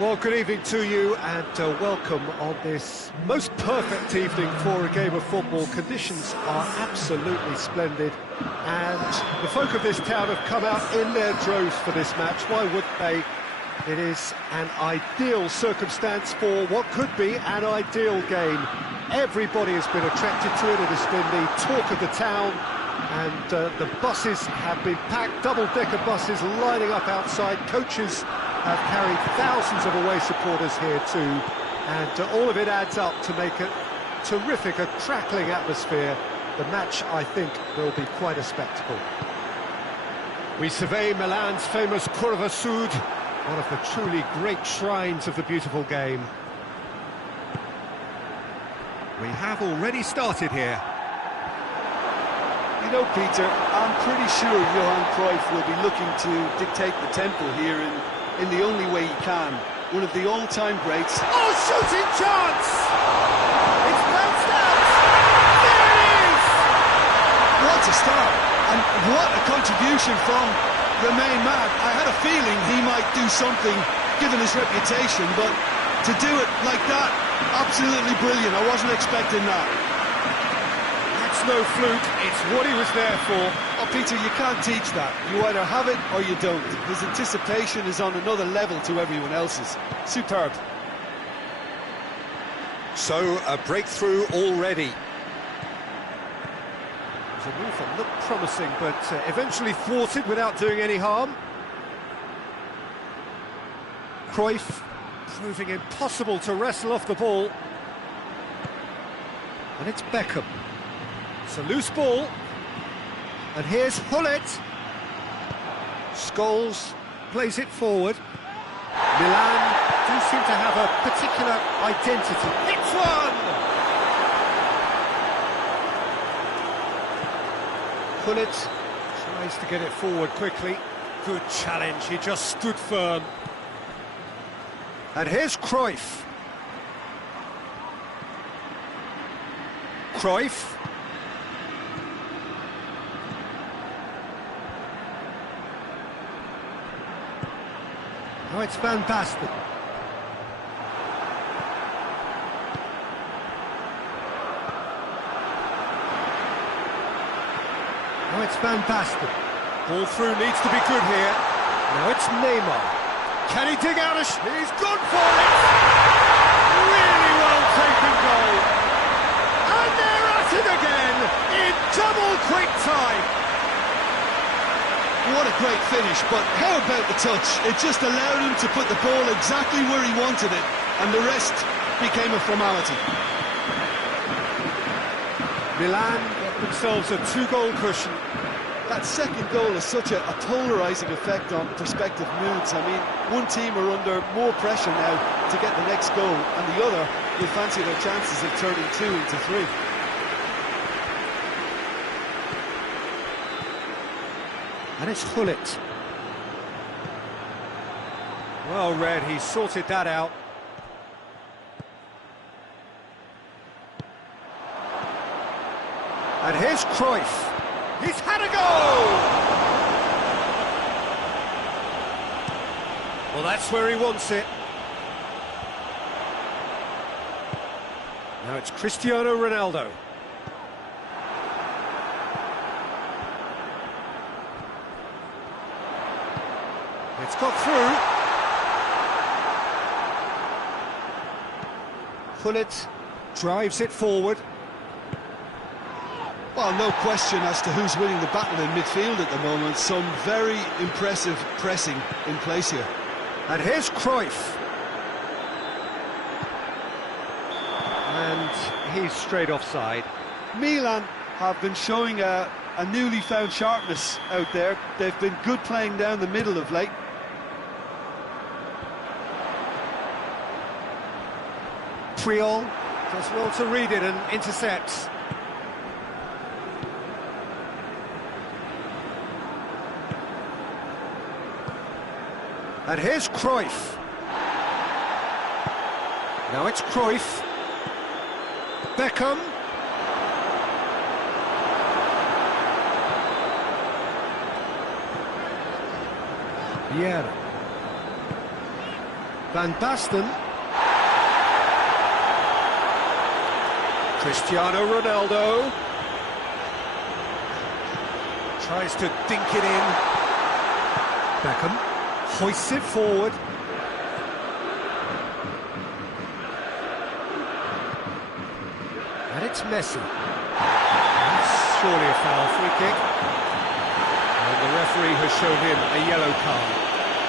Well, good evening to you and welcome on this most perfect evening for a game of football. Conditions are absolutely splendid and the folk of this town have come out in their droves for this match. Why wouldn't they? It is an ideal circumstance for what could be an ideal game. Everybody has been attracted to it. It has been the talk of the town and the buses have been packed, double-decker buses lining up outside. Coaches have carried thousands of away supporters here too, and all of it adds up to make a terrific, a crackling atmosphere. The match, I think, will be quite a spectacle. We survey Milan's famous Curva Sud, one of the truly great shrines of the beautiful game. We have already started here. You know, Peter, I'm pretty sure Johan Cruyff will be looking to dictate the tempo here in the only way he can. One of the all-time greats. Oh, shooting chance! It's bounced out! There it is! What a start! And what a contribution from the main man. I had a feeling he might do something, given his reputation, but to do it like that, absolutely brilliant. I wasn't expecting that. That's no fluke, it's what he was there for. Oh, Peter, you can't teach that. You either have it or you don't. His anticipation is on another level to everyone else's. Superb. So, a breakthrough already. It was a move that looked promising, but eventually thwarted without doing any harm. Cruyff proving impossible to wrestle off the ball. And it's Beckham. It's a loose ball. And here's Hullet. Scholes plays it forward. Milan do seem to have a particular identity. It's one! Hullet tries to get it forward quickly. Good challenge, he just stood firm. And here's Cruyff. Cruyff. Now it's Van Basten. Now it's Van Basten. Ball through needs to be good here. Now it's Neymar. Can he dig out a He's gone for it! Really well taken goal. And they're at it again in double quick time. What a great finish, but how about the touch? It just allowed him to put the ball exactly where he wanted it, and the rest became a formality. Milan got themselves a two-goal cushion. That second goal has such a polarising effect on prospective moods. I mean, one team are under more pressure now to get the next goal, and the other will fancy their chances of turning 2 into 3. And it's Hullet. Well read, he sorted that out. And here's Cruyff. He's had a goal! Well, that's where he wants it. Now it's Cristiano Ronaldo. It's got through. Hullet drives it forward. Well, no question as to who's winning the battle in midfield at the moment. Some very impressive pressing in place here. And here's Cruyff. And he's straight offside. Milan have been showing a newly found sharpness out there. They've been good playing down the middle of late. Triol does well to read it and intercepts. And here's Cruyff. Now it's Cruyff. Beckham. Vieira. Van Basten. Cristiano Ronaldo. Tries to dink it in. Beckham hoists it forward. And it's Messi. That's surely a foul, free kick. And the referee has shown him a yellow card.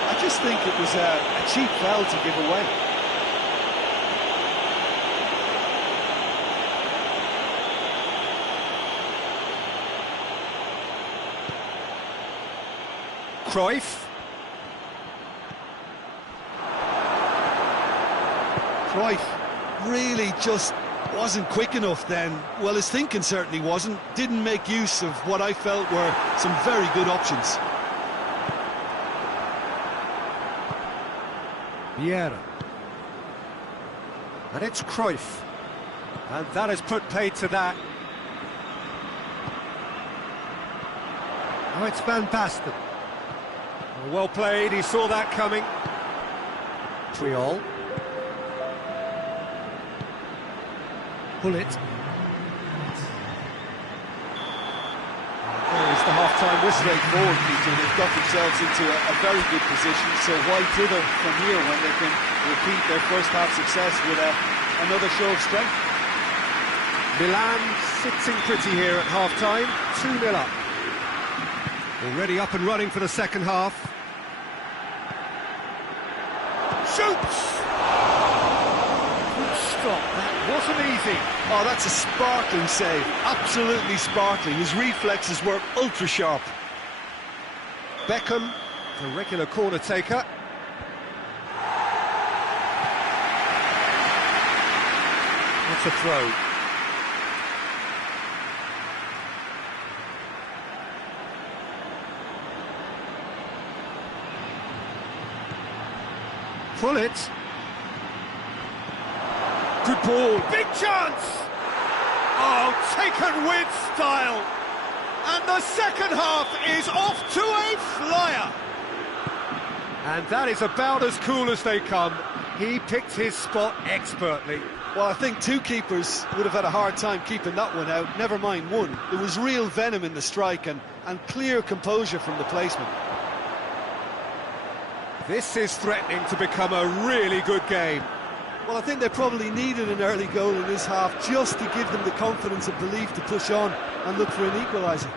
I just think it was a cheap foul to give away. Cruyff. Cruyff really just wasn't quick enough then. Well, his thinking certainly wasn't. Didn't make use of what I felt were some very good options. Vieira. And it's Cruyff. And that has put paid to that. Now it's Van Basten. Well played, he saw that coming. Triol. Bullet. There's the half-time whistle. Straightforward, Peter. They've got themselves into a very good position, so why dither from here when they can repeat their first-half success with another show of strength? Milan sitting pretty here at half-time, 2-0 up. Already up and running for the second half. Shoots! Good stop, that wasn't easy. Oh, that's a sparkling save, absolutely sparkling. His reflexes were ultra-sharp. Beckham, the regular corner taker. That's a throw. Pull it. Good ball. Big chance! Oh, taken with style. And the second half is off to a flyer. And that is about as cool as they come. He picked his spot expertly. Well, I think two keepers would have had a hard time keeping that one out, never mind one. There was real venom in the strike and clear composure from the placement. This is threatening to become a really good game. Well, I think they probably needed an early goal in this half just to give them the confidence and belief to push on and look for an equaliser.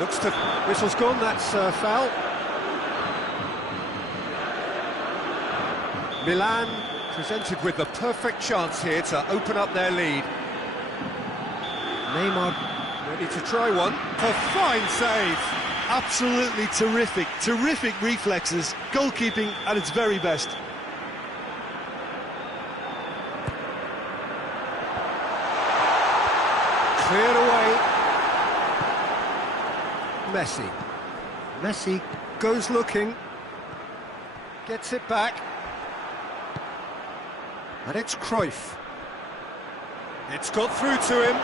Looks to... Whistle's gone, that's foul. Milan presented with the perfect chance here to open up their lead. Neymar ready to try one. A fine save. Absolutely terrific reflexes, goalkeeping at its very best. Cleared away. Messi goes looking, gets it back, and it's Cruyff. It's got through to him.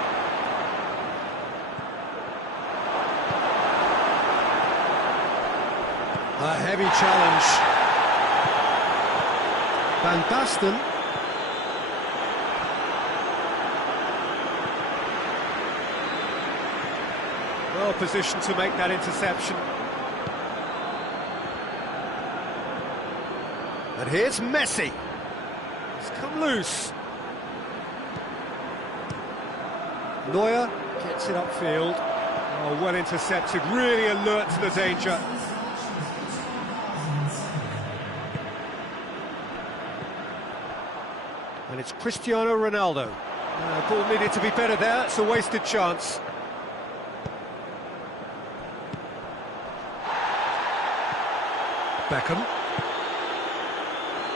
A heavy challenge. Van Basten. Well positioned to make that interception. And here's Messi. It's come loose. Neuer gets it upfield. Oh, well intercepted, really alert to the danger. And it's Cristiano Ronaldo. Ball needed to be better there, it's a wasted chance. Beckham.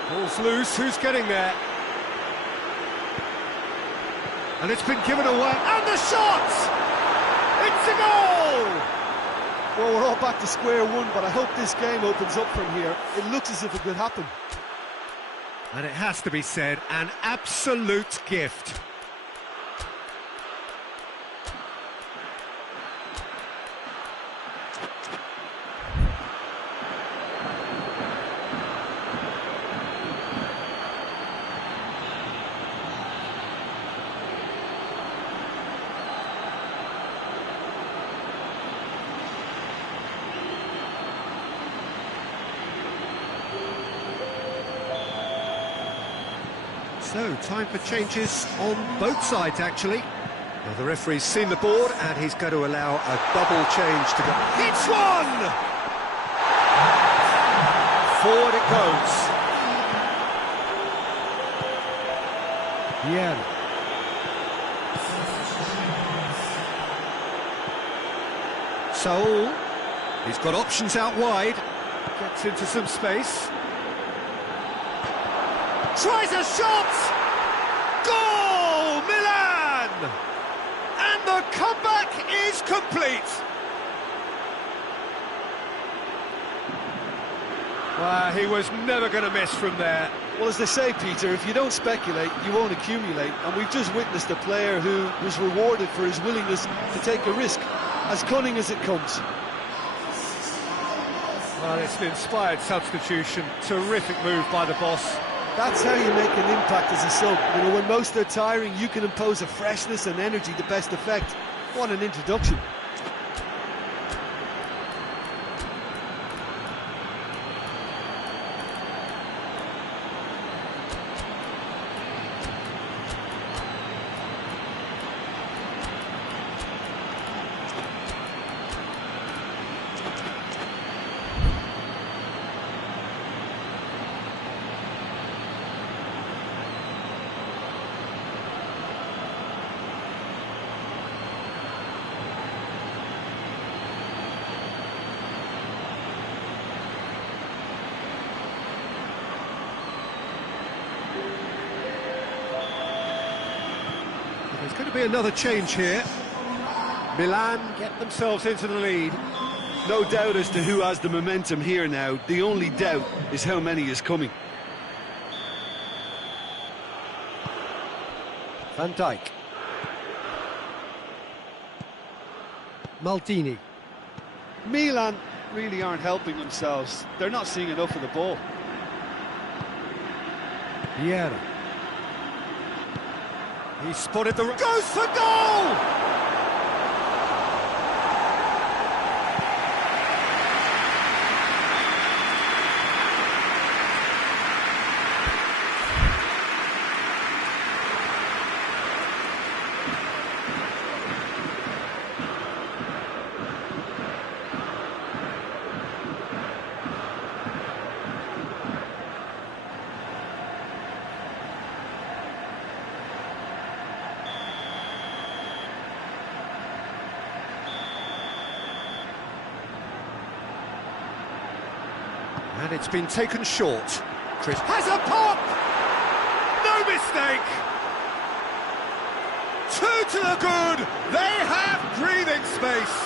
Ball's loose, who's getting there? And it's been given away, and the shot! It's a goal! Well, we're all back to square one, but I hope this game opens up from here. It looks as if it could happen. And it has to be said, an absolute gift. So, time for changes on both sides, actually. Well, the referee's seen the board, and he's going to allow a double change to go. Hits one! Forward it goes. Yeah. Saul, he's got options out wide. Gets into some space. Tries a shot! Goal! Milan! And the comeback is complete. Well, he was never going to miss from there. Well, as they say, Peter, if you don't speculate, you won't accumulate. And we've just witnessed a player who was rewarded for his willingness to take a risk, as cunning as it comes. Well, it's an inspired substitution. Terrific move by the boss. That's how you make an impact as a sub. You know, when most are tiring, you can impose a freshness and energy to best effect. What an introduction. There's going to be another change here. Milan get themselves into the lead. No doubt as to who has the momentum here now. The only doubt is how many is coming. Van Dijk. Maldini. Milan really aren't helping themselves. They're not seeing enough of the ball. Vieira. He spotted the... Goes for goal! And it's been taken short. Chris has a pop! No mistake! Two to the good! They have breathing space!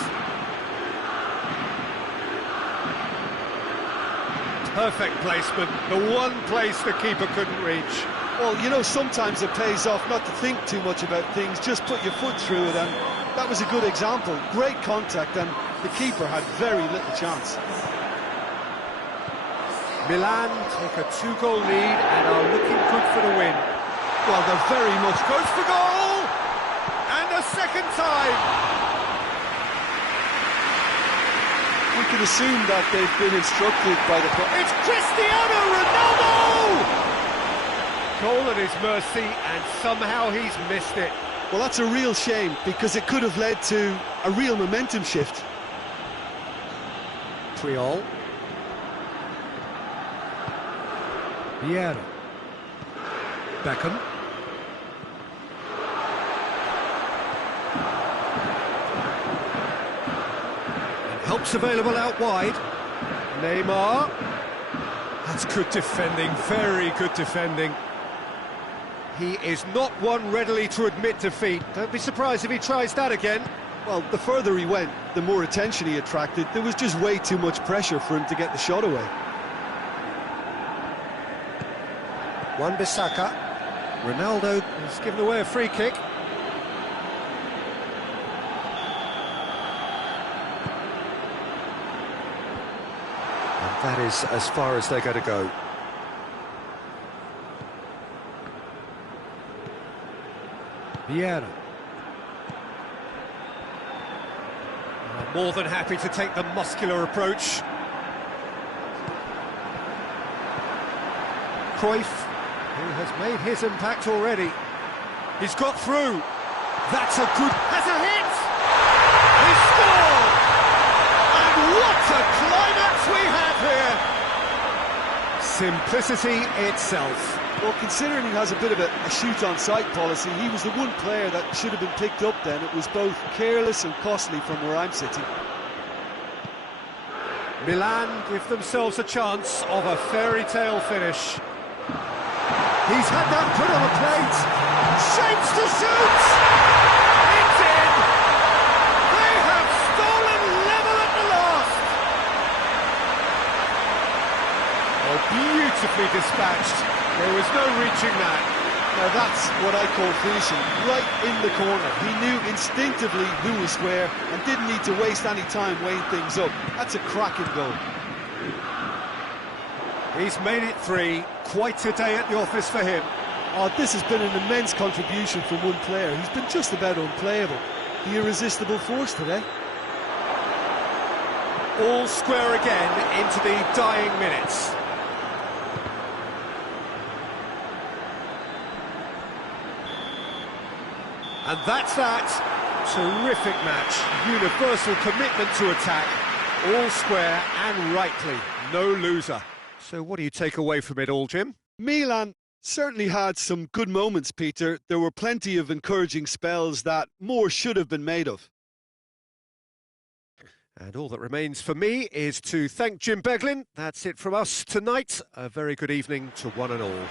Perfect placement, the one place the keeper couldn't reach. Well, you know, sometimes it pays off not to think too much about things, just put your foot through it, and that was a good example. Great contact, and the keeper had very little chance. Milan take a two-goal lead and are looking good for the win. Well, they're very much... Goes for goal! And a second time! We can assume that they've been instructed by the... It's Cristiano Ronaldo! Goal at his mercy, and somehow he's missed it. Well, that's a real shame, because it could have led to a real momentum shift. Triol. Vieira. Beckham. And help's available out wide. Neymar. That's good defending, very good defending. He is not one readily to admit defeat. Don't be surprised if he tries that again. Well, the further he went, the more attention he attracted. There was just way too much pressure for him to get the shot away. Wan-Bissaka. Ronaldo has given away a free kick. And that is as far as they're going to go. Vieira. More than happy to take the muscular approach. Cruyff. who has made his impact already. He's got through. That's a good... Has a hit! He scored! And what a climax we have here! Simplicity itself. Well, considering he has a bit of a shoot-on-sight policy, he was the one player that should have been picked up then. It was both careless and costly from where I'm sitting. Milan give themselves a chance of a fairy tale finish. He's had that put on a plate. Shapes to shoot! It's in! They have stolen level at the last! Oh, beautifully dispatched. There was no reaching that. Now that's what I call finishing, right in the corner. He knew instinctively who was where and didn't need to waste any time weighing things up. That's a cracking goal. He's made it 3. Quite a day at the office for him. Oh, this has been an immense contribution from one player. He's been just about unplayable. The irresistible force today. All square again into the dying minutes. And that's that. Terrific match. Universal commitment to attack. All square and rightly. No loser. So what do you take away from it all, Jim? Milan certainly had some good moments, Peter. There were plenty of encouraging spells that more should have been made of. And all that remains for me is to thank Jim Beglin. That's it from us tonight. A very good evening to one and all.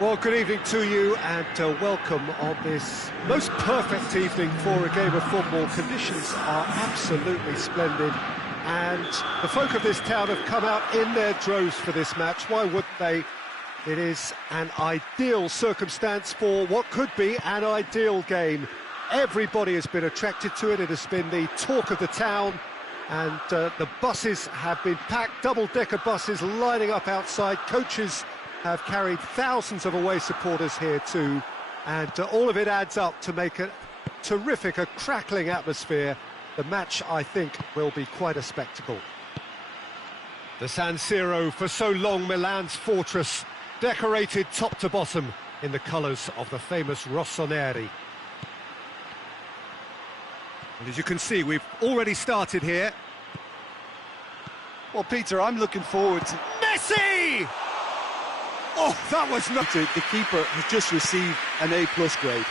Well, good evening to you and welcome on this most perfect evening for a game of football. Conditions are absolutely splendid and the folk of this town have come out in their droves for this match. Why wouldn't they? It is an ideal circumstance for what could be an ideal game. Everybody has been attracted to it. It has been the talk of the town and the buses have been packed, double-decker buses lining up outside. Coaches have carried thousands of away supporters here too, and all of it adds up to make a terrific, a crackling atmosphere. The match, I think, will be quite a spectacle. The San Siro, for so long Milan's fortress, decorated top to bottom in the colours of the famous rossoneri. And as you can see, we've already started here. Well, Peter, I'm looking forward to... Messi! Oh, that was not... The keeper has just received an A+ grade.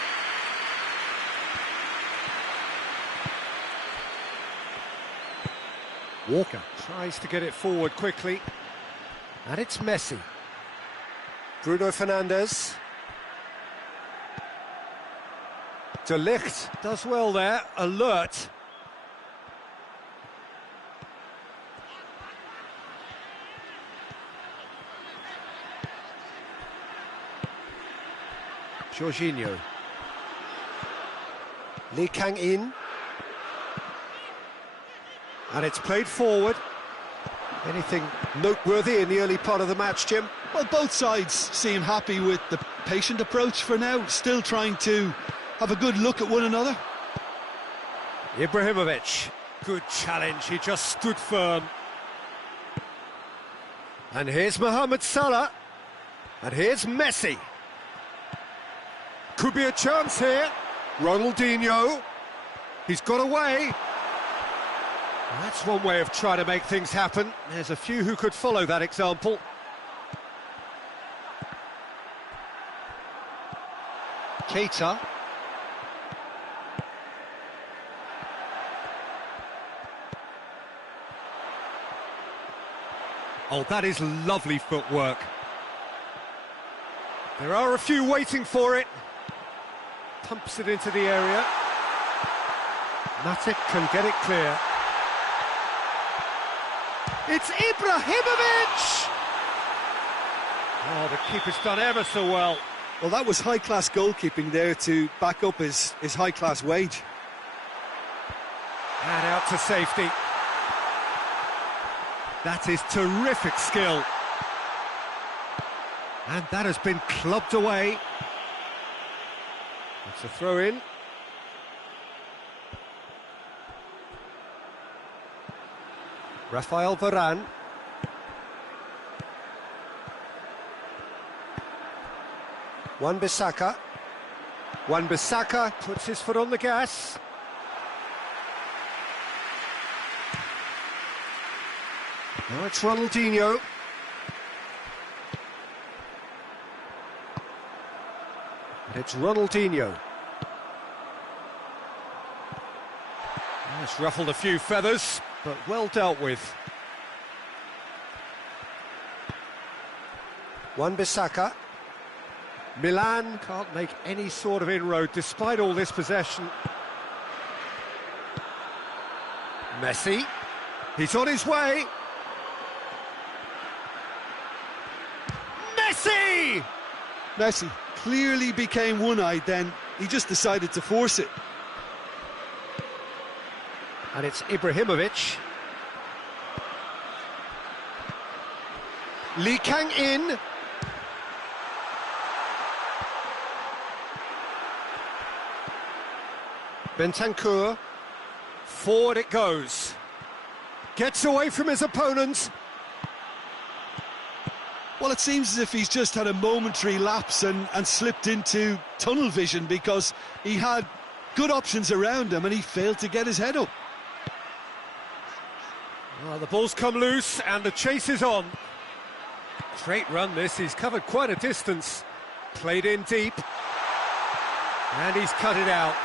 Walker tries to get it forward quickly. And it's Messi. Bruno Fernandes. De Ligt does well there, alert. Jorginho. Lee Kang-in. And it's played forward. Anything noteworthy in the early part of the match, Jim? Well, both sides seem happy with the patient approach for now, still trying to have a good look at one another. Ibrahimovic, good challenge, he just stood firm. And here's Mohamed Salah. And here's Messi. Could be a chance here. Ronaldinho. He's got away. That's one way of trying to make things happen. There's a few who could follow that example. Keita. Oh, that is lovely footwork. There are a few waiting for it. Pumps it into the area. Matic can get it clear. It's Ibrahimovic! Oh, the keeper's done ever so well. Well, that was high-class goalkeeping there to back up his high-class wage. And out to safety. That is terrific skill. And that has been clubbed away. It's a throw-in. Rafael Varane. Wan-Bissaka. Wan-Bissaka puts his foot on the gas. Now it's Ronaldinho. It's Ronaldinho. It's ruffled a few feathers, but well dealt with. Wan-Bissaka. Milan can't make any sort of inroad despite all this possession. Messi. He's on his way. Messi! Messi clearly became one-eyed then. He just decided to force it. And it's Ibrahimovic. Lee Kang-in. Bentancur. Forward it goes. Gets away from his opponents. Well, it seems as if he's just had a momentary lapse and slipped into tunnel vision, because he had good options around him and he failed to get his head up. Well, the ball's come loose and the chase is on. Great run this, he's covered quite a distance. Played in deep. And he's cut it out.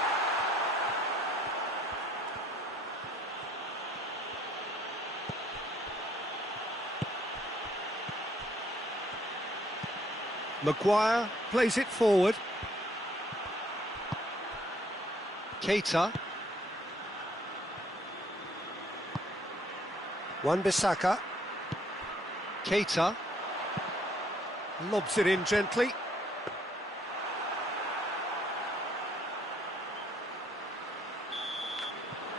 Maguire plays it forward. Keita. Wan-Bissaka. Keita. Lobs it in gently.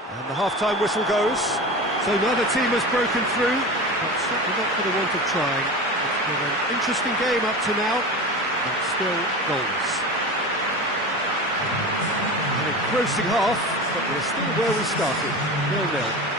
And the half-time whistle goes. So neither team has broken through, but certainly not for the want of trying. It's been an interesting game up to now, but still goals. An engrossing half, but we're still where we started, 0-0.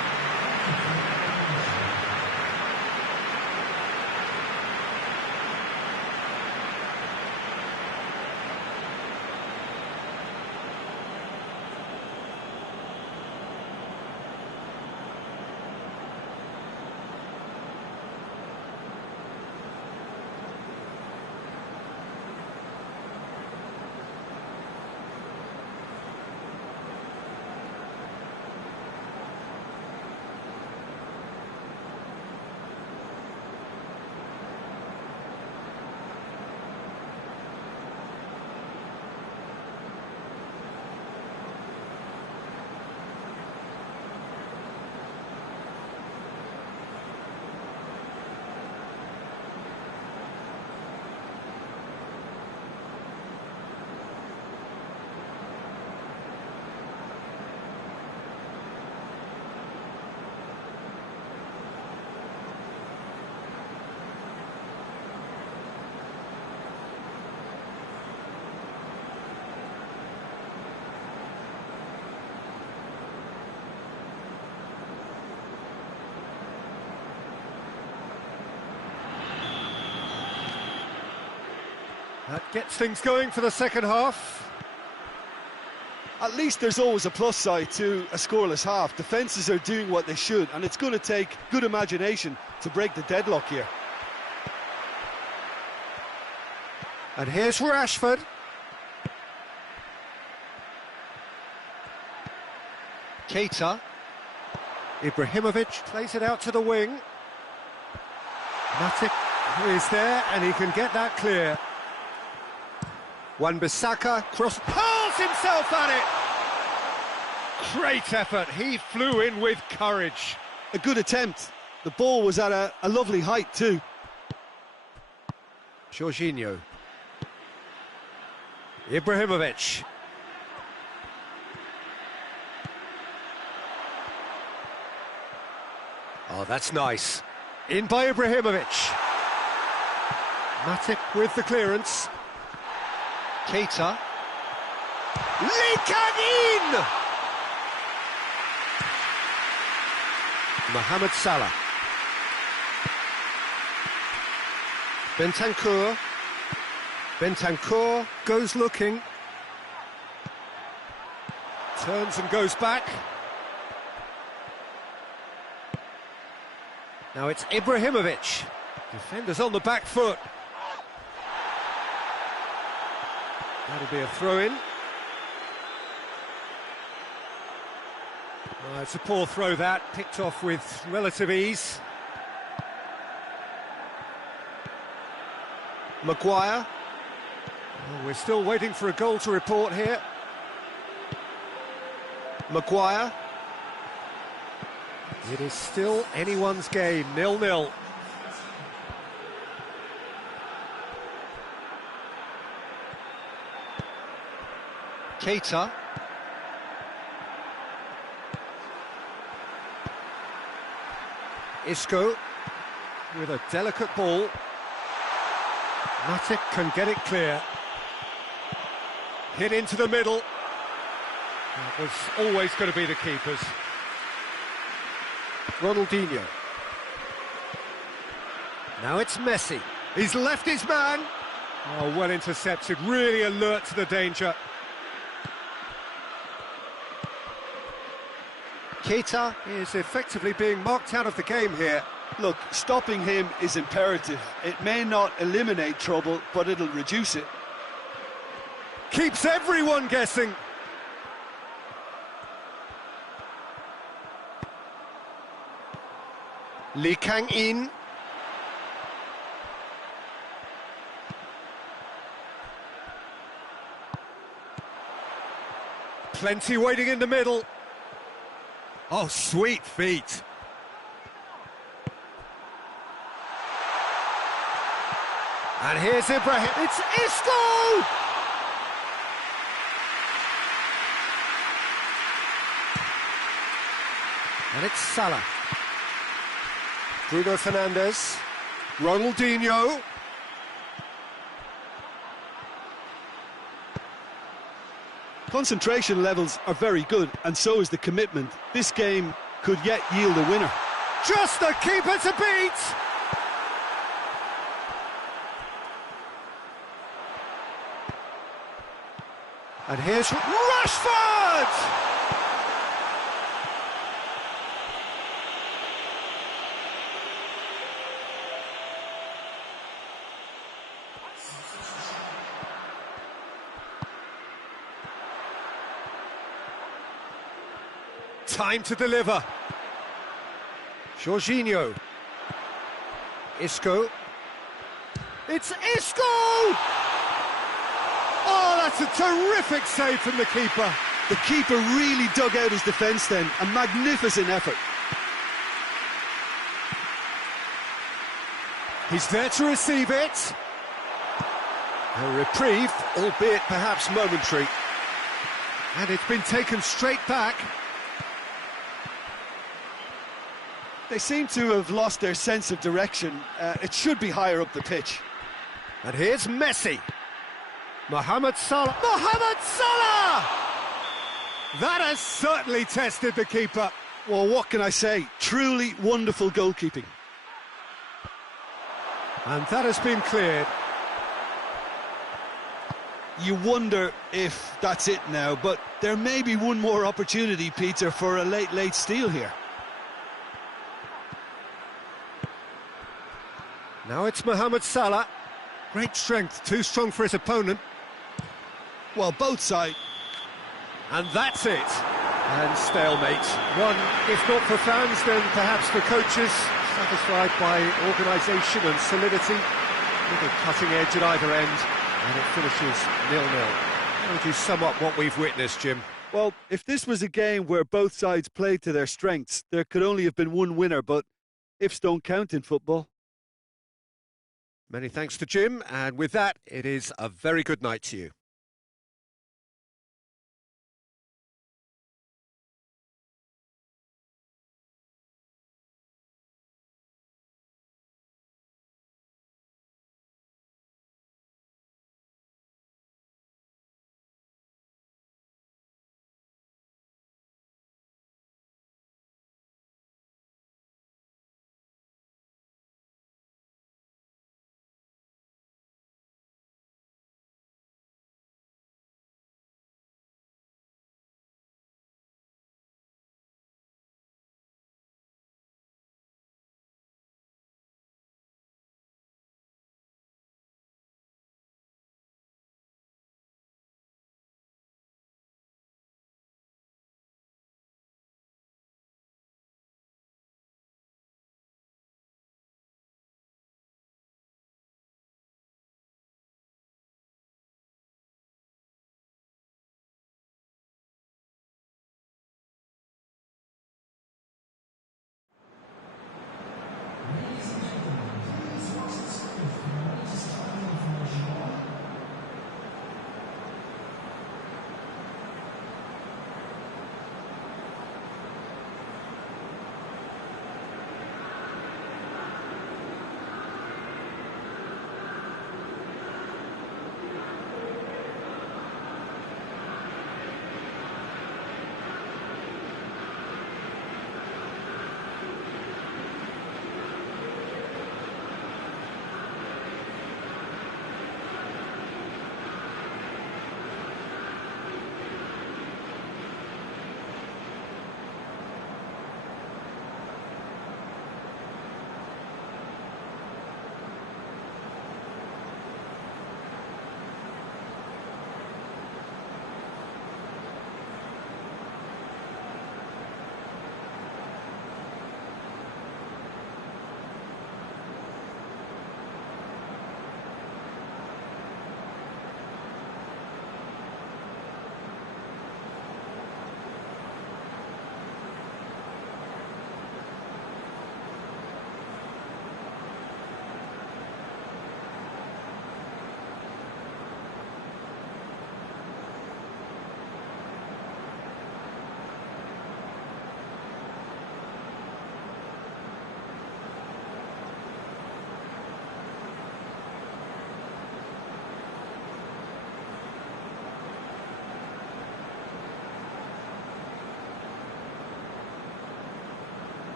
That gets things going for the second half. At least there's always a plus side to a scoreless half. Defences are doing what they should, and it's going to take good imagination to break the deadlock here. And here's Rashford. Keita. Ibrahimovic plays it out to the wing. Matic is there, and he can get that clear. Wan-Bissaka cross, hurls himself at it! Great effort, he flew in with courage. A good attempt. The ball was at a lovely height too. Jorginho. Ibrahimovic. Oh, that's nice. In by Ibrahimovic. Matic with the clearance. Keita. Lee Kang-in! Mohamed Salah. Bentancur. Bentancur goes looking. Turns and goes back. Now it's Ibrahimovic. Defenders on the back foot. That'll be a throw-in. It's a poor throw that, picked off with relative ease. Maguire. Oh, we're still waiting for a goal to report here. Maguire. It is still anyone's game, 0-0. Keita. Isco with a delicate ball. Matic can get it clear. Hit into the middle. That was always going to be the keeper's. Ronaldinho. Now it's Messi. He's left his man. Oh, well intercepted, really alert to the danger. Keita is effectively being marked out of the game here. Look, stopping him is imperative. It may not eliminate trouble, but it'll reduce it. Keeps everyone guessing. Lee Kang-in. Plenty waiting in the middle. Oh, sweet feet. And here's Ibrahim. It's Isco! And it's Salah. Bruno Fernandes. Ronaldinho. Concentration levels are very good, and so is the commitment. This game could yet yield a winner. Just the keeper to beat! And here's Rashford! Time to deliver. Jorginho. Isco. It's Isco! Oh, that's a terrific save from the keeper. The keeper really dug out his defence then. A magnificent effort. He's there to receive it. A reprieve, albeit perhaps momentary. And it's been taken straight back. They seem to have lost their sense of direction. It should be higher up the pitch. And here's Messi. Mohamed Salah. Mohamed Salah! That has certainly tested the keeper. Well, what can I say? Truly wonderful goalkeeping. And that has been cleared. You wonder if that's it now, but there may be one more opportunity, Peter, for a late steal here. Now it's Mohamed Salah. Great strength, too strong for his opponent. Well, both sides. And that's it. And stalemate. One, if not for fans, then perhaps for coaches, satisfied by organisation and solidity. Little cutting edge at either end, and it finishes 0-0. How would you sum up what we've witnessed, Jim? Well, if this was a game where both sides played to their strengths, there could only have been one winner, but ifs don't count in football. Many thanks to Jim, and with that, it is a very good night to you.